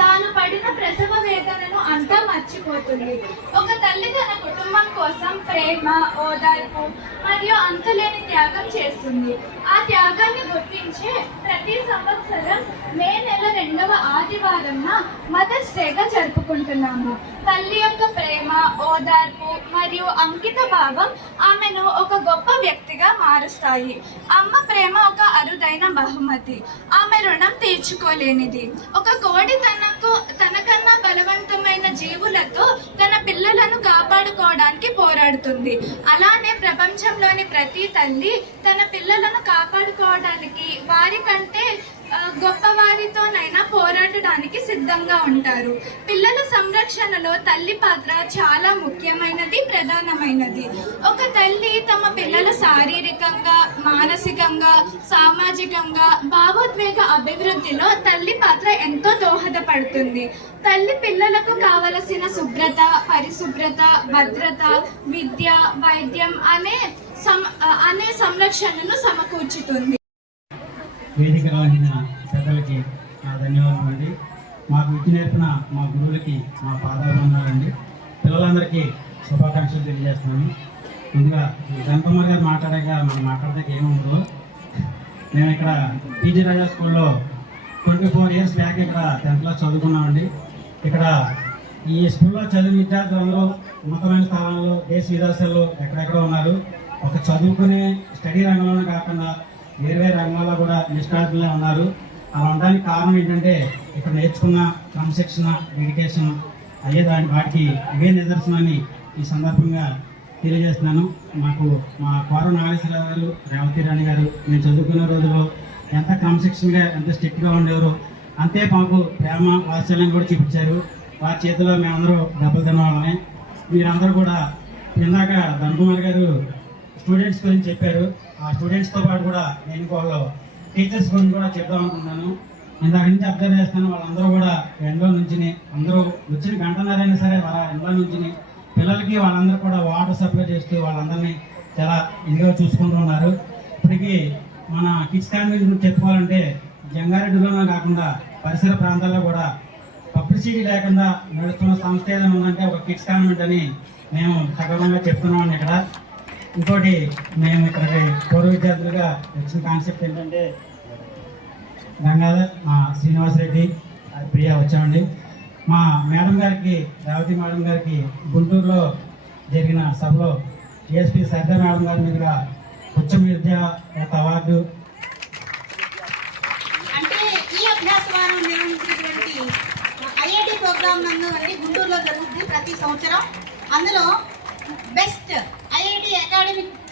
తాను పడిన ప్రసవ వేదనను అంతా మర్చిపోతుంది. ఒక తల్లి తన కుటుంబం కోసం ప్రేమ, ఓదార్పు మరియు అంతులేని త్యాగం చేస్తుంది. ఆ త్యాగాన్ని గుర్తించే ప్రతి సంవత్సరం మే నెల 2వ ఆదివారంన మదర్స్ డేగా జరుపుకుంటున్నాము. తల్లి యొక్క ప్రేమ, ఓదార్పు మరియు అంకిత భావం ఆమెను ఒక గొప్ప వ్యక్తిగా మారుస్తాయి. అమ్మ ప్రేమ ఒక అరుదైన బహుమతి. ఆమె రుణం తీర్చుకోలేనిది. ఒక కోడి తనకన్నా బలవంతమైన జీవులతో తన పిల్లలను కాపాడుకోవడానికి పోరాడుతుంది. అలానే ప్రపంచంలోని ప్రతి తల్లి తన పిల్లలను కాపాడుకోవడానికి వారి కంటే గొప్పవారితోనైనా పోరాడడానికి సిద్ధంగా ఉంటారు. పిల్లల సంరక్షణలో తల్లి పాత్ర చాలా ముఖ్యమైనది, ప్రధానమైనది. ఒక తల్లి తమ పిల్లల శారీరకంగా, మానసికంగా, సామాజికంగా, భావోద్వేగ అభివృద్ధిలో తల్లి పాత్ర ఎంతో దోహదపడుతుంది. తల్లి పిల్లలకు కావలసిన శుభ్రత, పరిశుభ్రత, భద్రత, విద్య, వైద్యం అనే సంరక్షణను సమకూర్చుతుంది. వేదిక రాసిన పెద్దలకి నా ధన్యవాదాలు అండి. మాకు విద్య నేర్పిన మా గురువులకి మా పాదాభివందనాలండి. పిల్లలందరికీ శుభాకాంక్షలు తెలియజేస్తున్నాను. ముందుగా గణపమ్మ గారు మాట్లాడాక మనం మాట్లాడడానికి ఏముండదు. మేము ఇక్కడ పీజీ రాజా స్కూల్లో 24 years బ్యాక్ ఇక్కడ 10th క్లాస్ చదువుకున్నామండి. ఇక్కడ ఈ స్కూల్లో చదివిన విద్యార్థులందరూ ఉన్నతమైన స్థానాల్లో, దేశ విదేశాల్లో ఎక్కడెక్కడో ఉన్నారు. ఒక చదువుకునే స్టడీ రంగంలోనే కాకుండా వేరే రంగాల్లో కూడా నిష్ణాతులే ఉన్నారు. అలా ఉండడానికి కారణం ఏంటంటే ఇక్కడ నేర్చుకున్న క్రమశిక్షణ, డెడికేషన్ వాటికి ఇవే నిదర్శనాన్ని ఈ సందర్భంగా తెలియజేస్తున్నాను. మాకు మా కోర నాగేశ్వరరావు గారు, రేవతి రాణి గారు మేము చదువుకునే రోజుల్లో ఎంత క్రమశిక్షణగా, ఎంత స్ట్రిక్ట్గా ఉండేవారు, అంతే మాకు ప్రేమ, వాత్సల్యం కూడా చూపించారు. వారి చేతిలో మేమందరూ దెబ్బలు తినవాళ్ళమే. మీరందరూ కూడా ఇందాక ధనకుమార్ గారు స్టూడెంట్స్ గురించి చెప్పారు. ఆ స్టూడెంట్స్తో పాటు కూడా నేను వాళ్ళు టీచర్స్ గురించి కూడా చెప్దాం అనుకుంటున్నాను. ఇందాక నుంచి అబ్జర్వ్ చేస్తాను. వాళ్ళందరూ కూడా ఎండలో నుంచి, అందరూ వచ్చిన గంటన్నరైనా సరే వాళ్ళ ఎండలో నుంచి పిల్లలకి వాళ్ళందరూ కూడా వాటర్ సప్లై చేస్తూ వాళ్ళందరినీ చాలా ఇదిగా చూసుకుంటూ ఉన్నారు. ఇప్పటికీ మన కిడ్స్ కాన్వెంట్ గురించి చెప్పుకోవాలంటే జంగారెడ్డిలోనే కాకుండా పరిసర ప్రాంతాల్లో కూడా పబ్లిసిటీ లేకుండా నడుస్తున్న సంస్థ ఏదైనా ఉందంటే ఒక కిడ్స్ కాన్వెంట్ అని మేము సగర్వంగా చెప్తున్నామండి. ఇక్కడ ఇంకోటి మేము ఇక్కడికి పూర్వ విద్యార్థులుగా వచ్చిన కాన్సెప్ట్ ఏంటంటే గంగాధర్, శ్రీనివాసరెడ్డి, ప్రియా వచ్చామండి. మా మేడం గారికి, రేవతి మేడం గారికి గుంటూరులో జరిగిన సభలో డిఎస్పీ సరిత మేడం గారి మీదుగా ఉచ్చ విద్య అవార్డు. అంటే ఈ అభ్యాస వారం నిర్వహించినటువంటి ఐఐటి ప్రోగ్రామ్ నందు అండి గుంటూరులో జరుగుతుంది ప్రతి సంవత్సరం. అందులో బెస్ట్ ఐఐటి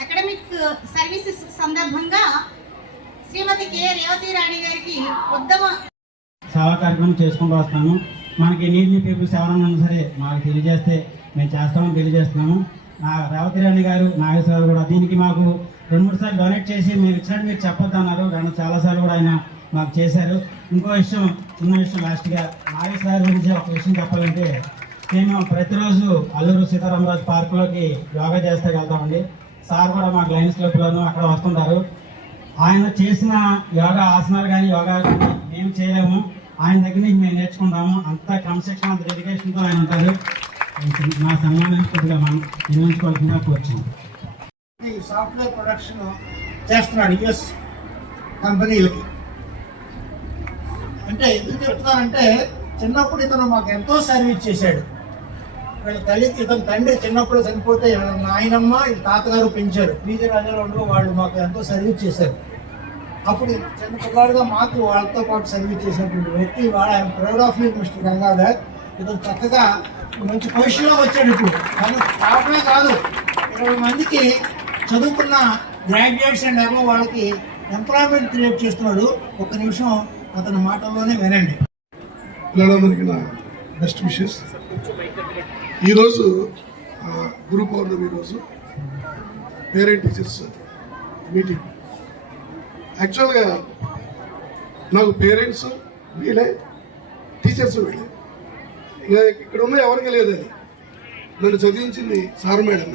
అకాడమిక్ సర్వీసెస్ సందర్భంగా శ్రీమతి కె రేవతి రాణి గారికి ఉత్తమ సేవా కార్యక్రమం చేసుకుంటూ వస్తాము. మనకి నీడ్ని పీపుల్స్ ఎవరన్నా సరే మాకు తెలియజేస్తే మేము చేస్తామని తెలియజేస్తున్నాము. నా రేవతి రాణి గారు, నాగేశ్వర కూడా దీనికి మాకు 2-3 సార్లు డొనేట్ చేసి మేము ఇచ్చినట్టు మీరు చెప్పొద్దు అన్నారు. కానీ చాలాసార్లు కూడా ఆయన మాకు చేశారు. ఇంకో విషయం, చిన్న విషయం, లాస్ట్గా నాగేశ్వర గురించి ఒక విషయం చెప్పాలంటే, మేము ప్రతిరోజు అల్లూరు సీతారామరాజు పార్కులోకి యోగా చేస్తే వెళ్తామండి. సార్ కూడా మాకు లయన్స్ క్లబ్లోనూ అక్కడ వస్తుంటారు. ఆయన చేసిన యోగా ఆసనాలు కానీ యోగా కానీ మేము చేయలేము. ఆయన దగ్గర నుంచి మేము నేర్చుకుంటాము. అంత క్రమశిక్షణ, అంత డెడికేషన్తో ఆయన ఉంటారు. మా సన్మానాన్ని కొద్దిగా మనం నిర్వహించుకోవాల్సిందిగా కోరుచున్నాం. ఈ సాఫ్ట్వేర్ ప్రొడక్షన్ చేస్తున్నాడు యుఎస్ కంపెనీలకి. అంటే ఎందుకు చెప్తానంటే, చిన్నప్పుడు ఇతను మాకు ఎంతో సర్వీస్ చేశాడు. వీళ్ళ తల్లికి, ఇతని తండ్రి చిన్నప్పుడు చనిపోతే నాయనమ్మ వీళ్ళ తాతగారు పెంచారు. బీజీ రాజారావు వాళ్ళు మాకు ఎంతో సర్వీస్ చేశారు. అప్పుడు చిన్న పిల్లాడుగా మాకు వాళ్ళతో పాటు సర్వీస్ చేసినటువంటి వ్యక్తి. వాళ్ళ proud of you mister Gangadhar. ఇతను చక్కగా మంచి పొజిషన్లో వచ్చాడు. ఇప్పుడు కానీ కావడమే కాదు, 20 మందికి చదువుకున్న గ్రాడ్యుయేట్స్ అండ్ ఏమో వాళ్ళకి ఎంప్లాయ్మెంట్ క్రియేట్ చేస్తున్నాడు. ఒక్క నిమిషం అతని మాటల్లోనే వినండి. పిల్లలందరికీ నా బెస్ట్ విషెస్. ఈరోజు గురు పౌర్ణమి రోజు పేరెంట్ టీచర్స్ మీటింగ్. యాక్చువల్గా నాకు పేరెంట్స్ వీళ్ళే, టీచర్స్ వీళ్ళే. ఇక ఇక్కడ ఉన్న ఎవరికి లేదని నన్ను చదివించింది సార్ మేడం.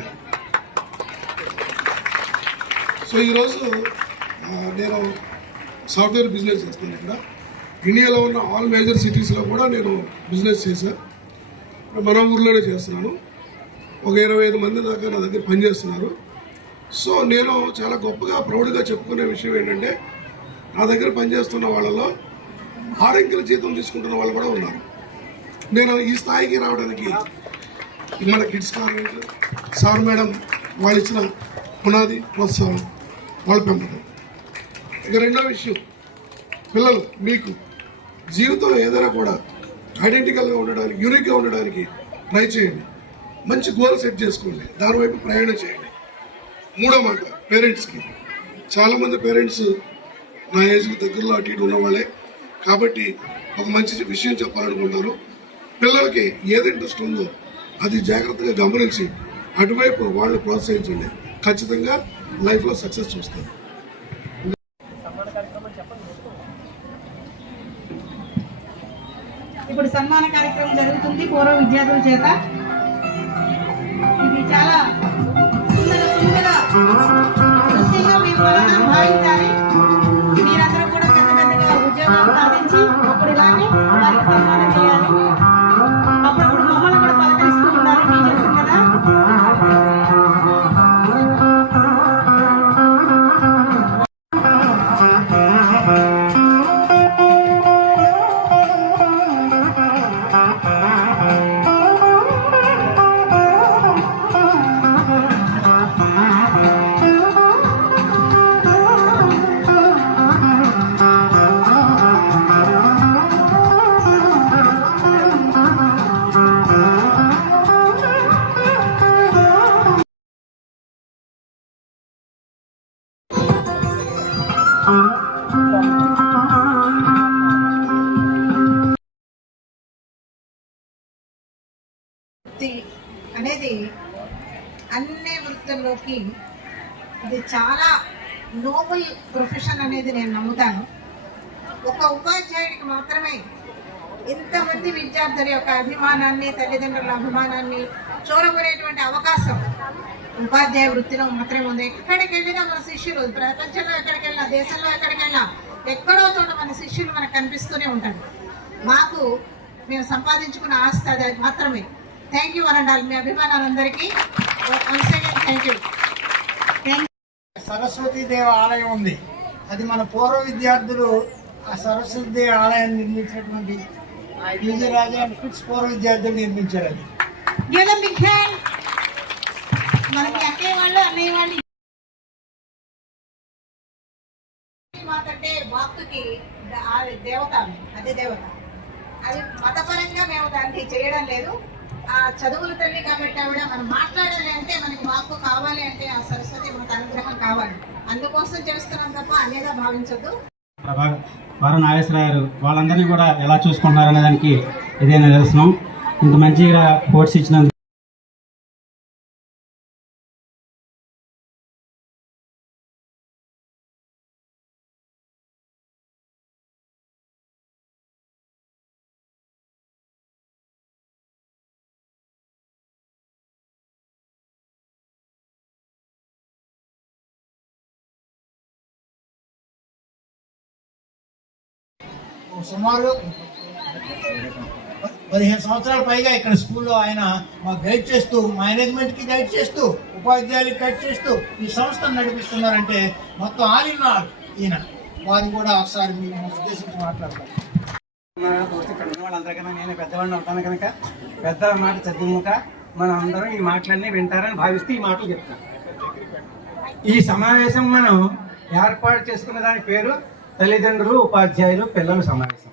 సో ఈరోజు నేను సాఫ్ట్వేర్ బిజినెస్ చేస్తున్నాను. ఇక్కడ ఇండియాలో ఉన్న ఆల్ మేజర్ సిటీస్లో కూడా నేను బిజినెస్ చేశాను. మన ఊర్లోనే చేస్తున్నాను. ఒక 25 మంది దాకా నా దగ్గర పనిచేస్తున్నారు. సో నేను చాలా గొప్పగా ప్రౌడ్గా చెప్పుకునే విషయం ఏంటంటే, నా దగ్గర పనిచేస్తున్న వాళ్ళలో 6 అంకెల జీతం తీసుకుంటున్న వాళ్ళు కూడా ఉన్నారు. నేను ఈ స్థాయికి రావడానికి మన కిడ్స్ కాన్వెంట్ సార్ మేడం వాళ్ళు ఇచ్చిన పునాది, ప్రోత్సాహం, వాళ్ళ పెంపకం. ఇక రెండో విషయం, పిల్లలు మీకు జీవితంలో ఏదైనా కూడా ఐడెంటికల్గా ఉండడానికి, యూనిక్గా ఉండడానికి ట్రై చేయండి. మంచి గోల్ సెట్ చేసుకోండి, దాని వైపు ప్రయాణం చేయండి. మూడో మాట, పేరెంట్స్కి. చాలామంది పేరెంట్స్ నా ఏజ్కి దగ్గరలో అటు ఇటు ఉన్నవాళ్ళే కాబట్టి ఒక మంచి విషయం చెప్పాలనుకుంటాను. పిల్లలకి ఏది ఇంట్రెస్ట్ ఉందో అది జాగ్రత్తగా గమనించి అటువైపు వాళ్ళు ప్రోత్సహించండి. ఖచ్చితంగా లైఫ్లో సక్సెస్ చూస్తారు. ఇప్పుడు సన్మాన కార్యక్రమం జరుగుతుంది పూర్వ విద్యార్థుల చేత. ఇది చాలా సుందర దృశ్యంగా మేము భావించాలి. మీరందరూ కూడా పెద్ద పెద్దగా ఉద్యోగాలు సాధించి అప్పుడు ఇలానే వారికి సన్మానం చేయాలి. అప్పుడప్పుడు మమ్మల్ని కూడా పలకరిస్తూ ఉండాలి, టీచర్స్ కదా. అనేది అన్ని వృత్తుల్లోకి ఇది చాలా నోబుల్ ప్రొఫెషన్ అనేది నేను నమ్ముతాను. ఒక ఉపాధ్యాయుడికి మాత్రమే ఇంతమంది విద్యార్థుల యొక్క అభిమానాన్ని, తల్లిదండ్రుల అభిమానాన్ని చూరగొనేటువంటి అవకాశం ఉపాధ్యాయ వృత్తిలో మాత్రమే ఉంది. ఎక్కడికి వెళ్ళినా మన శిష్యులు, ప్రపంచంలో ఎక్కడికి వెళ్ళినా, దేశంలో ఎక్కడికి వెళ్ళినా, ఎక్కడో చోట మన శిష్యులు మనకు కనిపిస్తూనే ఉంటారు. మాకు మేము సంపాదించుకున్న ఆస్తి అది మాత్రమే. థ్యాంక్ యూ అనండాలి మీ అభిమానాలందరికీ. Thank you. సరస్వతీదేవి ఆలయం ఉంది. అది మన పూర్వ విద్యార్థులు ఆ సరస్వతీదేవి ఆలయాన్ని నిర్మించినటువంటి విజయ రాజా కిడ్స్ పూర్వ విద్యార్థులు నిర్మించారు అది. Give them big hand. మనకి అక్కయ్య వాళ్ళు అన్నయ్య వాళ్ళు మాత అంటే వాక్కుకి దేవత, అదే దేవత. అది మతపరంగా మేము దాన్ని చేయడం లేదు. ఆ చదువుల తల్లి కాబట్టి ఆవిడ మనం మాట్లాడాలి అంటే మనకి వాక్కు కావాలి అంటే ఆ సరస్వతి మనకు అనుగ్రహం కావాలి. అందుకోసం చేస్తున్నాం తప్ప అనేగా భావించొద్దు. వారు నాగేశ్వరరావు వాళ్ళందరినీ కూడా ఎలా చూసుకుంటున్నారు అనే దానికి ఇదే నిదర్శనం. ఇంత మంచిగా కోర్స్ ఇచ్చినందుకు సుమారు 15 సంవత్సరాల పైగా ఇక్కడ స్కూల్లో ఆయన మాకు గైడ్ చేస్తూ, మేనేజ్మెంట్కి గైడ్ చేస్తూ, ఉపాధ్యాయులకి గైడ్ చేస్తూ ఈ సంస్థను నడిపిస్తున్నారంటే మొత్తం ఆల్ ఇన్ ఆల్ ఈయన. వారిని కూడా ఒకసారి మీరు ఉద్దేశించి మాట్లాడతారు. ఇక్కడ ఉన్న వాళ్ళందరికన్నా నేను పెద్దవాడిని ఉంటాను కనుక పెద్దల మాట చదువుక మనం అందరం ఈ మాటలన్నీ వింటారని భావిస్తూ ఈ మాటలు చెప్తాను. ఈ సమావేశం మనం ఏర్పాటు చేసుకున్న దాని పేరు తల్లిదండ్రులు, ఉపాధ్యాయులు, పిల్లల సమావేశం.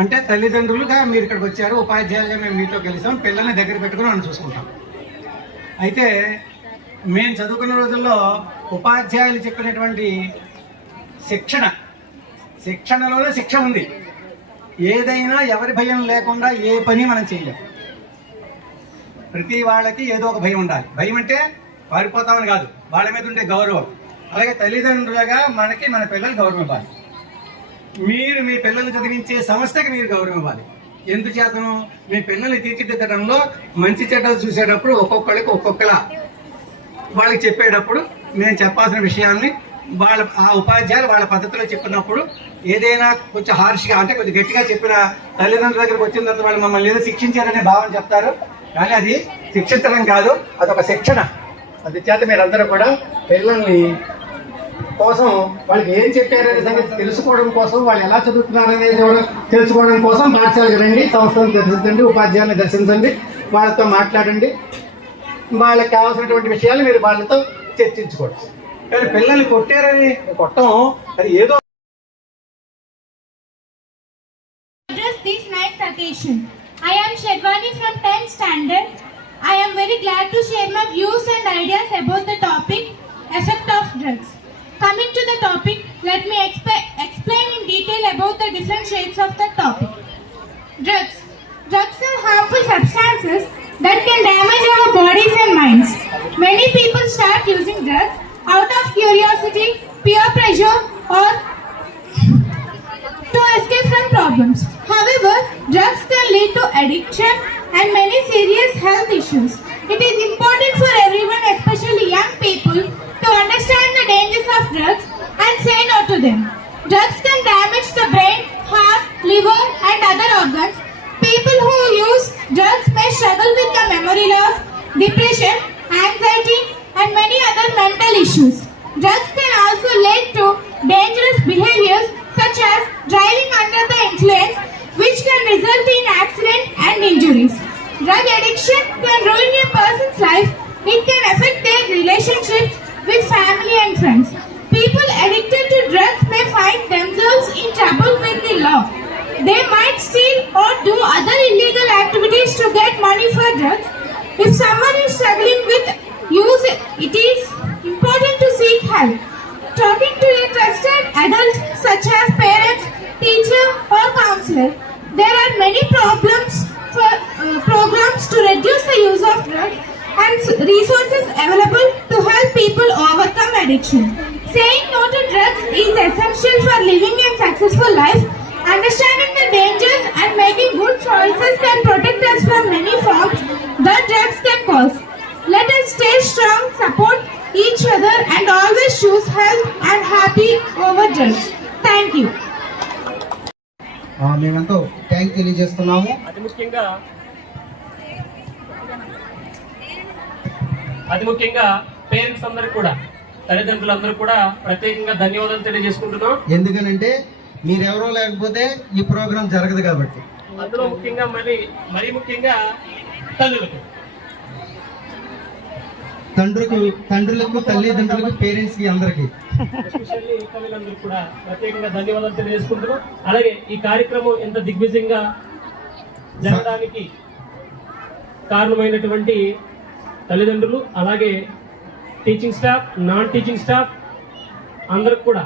అంటే తల్లిదండ్రులుగా మీరు ఇక్కడికి వచ్చారు, ఉపాధ్యాయులుగా మేము మీతో కలిసాం, పిల్లల్ని దగ్గర పెట్టుకుని మనం చూసుకుంటాం. అయితే మేము చదువుకున్న రోజుల్లో ఉపాధ్యాయులు చెప్పినటువంటి శిక్షణలోనే శిక్ష ఉంది. ఏదైనా ఎవరి భయం లేకుండా ఏ పని మనం చేయలేం. ప్రతి వాళ్ళకి ఏదో ఒక భయం ఉండాలి. భయం అంటే పారిపోతామని కాదు, వాళ్ళ మీద ఉండే గౌరవం. అలాగే తల్లిదండ్రులుగా మనకి మన పిల్లలు గౌరవం ఇవ్వాలి. మీరు మీ పిల్లలు చదివించే సంస్థకి మీరు గౌరవం ఇవ్వాలి. ఎందుచేతను మీ పిల్లల్ని తీర్చిదిద్దడంలో మంచి చెడ్డలు చూసేటప్పుడు ఒక్కొక్కరికి ఒక్కొక్కలా వాళ్ళకి చెప్పేటప్పుడు నేను చెప్పాల్సిన విషయాల్ని ఆ ఉపాధ్యాయులు వాళ్ళ పద్ధతిలో చెప్పినప్పుడు ఏదైనా కొంచెం హార్ష్గా అంటే కొంచెం గట్టిగా చెప్పిన తల్లిదండ్రుల దగ్గరకు వచ్చిన తర్వాత వాళ్ళు మమ్మల్ని ఏదో శిక్షించారనే భావన చెప్తారు. కానీ అది శిక్షించడం కాదు, అదొక శిక్షణ. అది చేత మీరందరూ కూడా పిల్లల్ని కోసం వాళ్ళకి ఏం చెప్పారనే సంగతి తెలుసుకోవడం కోసం, వాళ్ళు ఎలా చదువుతున్నారనేది తెలుసుకోవడం కోసం పాఠశాలకు రండి, సంస్థలను దర్శించండి, ఉపాధ్యాయులను దర్శించండి, వాళ్ళతో మాట్లాడండి. వాళ్ళకి కావాల్సినటువంటి విషయాలు మీరు వాళ్ళతో చర్చించుకోవచ్చు. కానీ పిల్లల్ని కొట్టారని కొట్టం అది ఏదో. Address this nice occasion. I am Sherwani from 10th standard. I am very glad to share my views and ideas about the topic effect of drugs. Coming to the topic, let me explain in detail about the different shades of the topic. Drugs. Drugs are harmful substances that can damage our bodies and minds. Many people start using drugs out of curiosity, peer pressure, or to escape from problems. However, drugs can lead to addiction and many serious health issues. It is important for everyone, especially young people, to understand the dangers of drugs and say no to them. Drugs can damage the brain, heart, liver, and other organs. People who use drugs may struggle with the memory loss, depression, anxiety, and many other mental issues. Drugs can also lead to dangerous behaviors such as driving under the influence, which can result in accident and injuries. Drug addiction can ruin a person's life. It can affect their relationships with family and friends. People addicted to drugs may find themselves in trouble with the law. They might steal or do other illegal activities to get money for drugs. If someone is struggling with use, it is important to seek help. Talking to a trusted adult such as parents, teacher or counselor. There are many programs to reduce the use of drugs and resources available to help people overcome addiction. Saying no to drugs is essential for living a successful life. Understanding the dangers and making good choices can protect us from many harms that drugs can cause. Let us stay strong, support each other and always choose health and happy over drugs. Thank you. మేమెంతో thank తెలియజేస్తున్నాము. అతి ముఖ్యంగా parents అందరికి కూడా, తల్లిదండ్రులందరూ కూడా ప్రత్యేకంగా ధన్యవాదాలు తెలియజేసుకుంటున్నాం. ఎందుకనంటే మీరెవరో లేకపోతే ఈ ప్రోగ్రాం జరగదు కాబట్టి. అందులో ముఖ్యంగా మరీ ముఖ్యంగా తండ్రులకు తల్లిదండ్రులకు పేరెంట్స్ కి అందరికి ఎస్పెషల్లీ తల్లిదండ్రులకు కూడా ప్రత్యేకంగా ధన్యవాదాలు తెలియజేసుకుంటున్నాం. అలాగే ఈ కార్యక్రమం ఎంత దిగ్విజయంగా జరగడానికి కారణమైనటువంటి తల్లిదండ్రులు, అలాగే teaching staff, non teaching staff అందరికి కూడా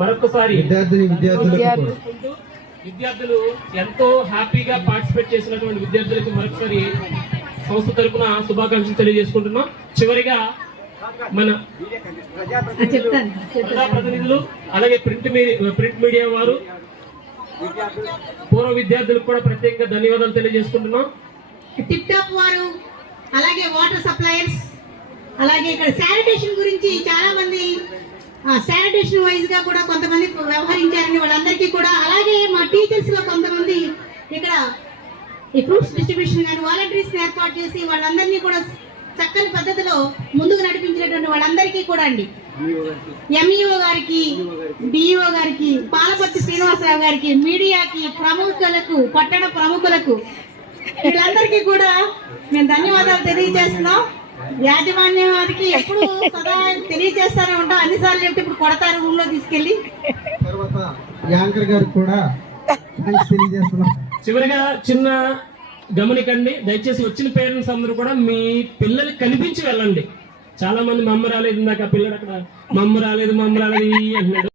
మరొకసారి విద్యార్థులు ఎంతో హ్యాపీగా పార్టిసిపేట్ చేసినటువంటి విద్యార్థులకు మరొకసారి సంస్థ తరఫున శుభాకాంక్షలు తెలియజేసుకుంటున్నాం. చివరిగా మన ప్రజాప్రతినిధులు, అలాగే ప్రింట్ మీడియా వారు, పూర్వ విద్యార్థులకు కూడా ప్రత్యేకంగా ధన్యవాదాలు తెలియజేసుకుంటున్నాం. టిప్ టాప్ వారు, అలాగే వాటర్ సప్లయర్స్, అలాగే ఇక్కడ శానిటేషన్ గురించి చాలా మంది శానిటేషన్ వైజ్ గా కూడా కొంతమంది వ్యవహరించారని వాళ్ళందరికీ కూడా, అలాగే మా టీచర్స్ లో కొంతమంది ఇక్కడ ఈ ఫ్రూట్స్ డిస్ట్రిబ్యూషన్ కానీ వాలంటీర్స్ ఏర్పాటు చేసి వాళ్ళందరినీ కూడా చక్కని పద్ధతిలో ముందుకు నడిపించినటువంటి వాళ్ళందరికీ కూడా అండి, ఎంఈఓ గారికి, డిఈఓ గారికి, పాలపర్తి శ్రీనివాసరావు గారికి, మీడియాకి, ప్రముఖులకు, పట్టణ ప్రముఖులకు, వీళ్ళందరికీ కూడా మేము ధన్యవాదాలు తెలియజేస్తున్నాం. యాజమాన్యం వారికి ఎప్పుడు సదా తెలియజేస్తానే ఉంటాం, అన్నిసార్లు చెప్తే ఇప్పుడు కొడతారు రూమ్ లో తీసుకెళ్లి. తర్వాత యాంకర్ గారికి కూడా తెలియజేస్తున్నాం. చివరిగా చిన్న గమనికండి, దయచేసి వచ్చిన పేరెంట్స్ అందరూ కూడా మీ పిల్లలు కనిపించి వెళ్ళండి. చాలా మంది మమ్మ రాలేదు, ఇందాక పిల్లడు అక్కడ మమ్మ రాలేదు అంటున్నాడు.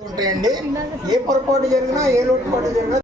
ఉంటాయండి. ఏ పొరపాటు జరిగినా, ఏ లోటుపాటు జరిగినా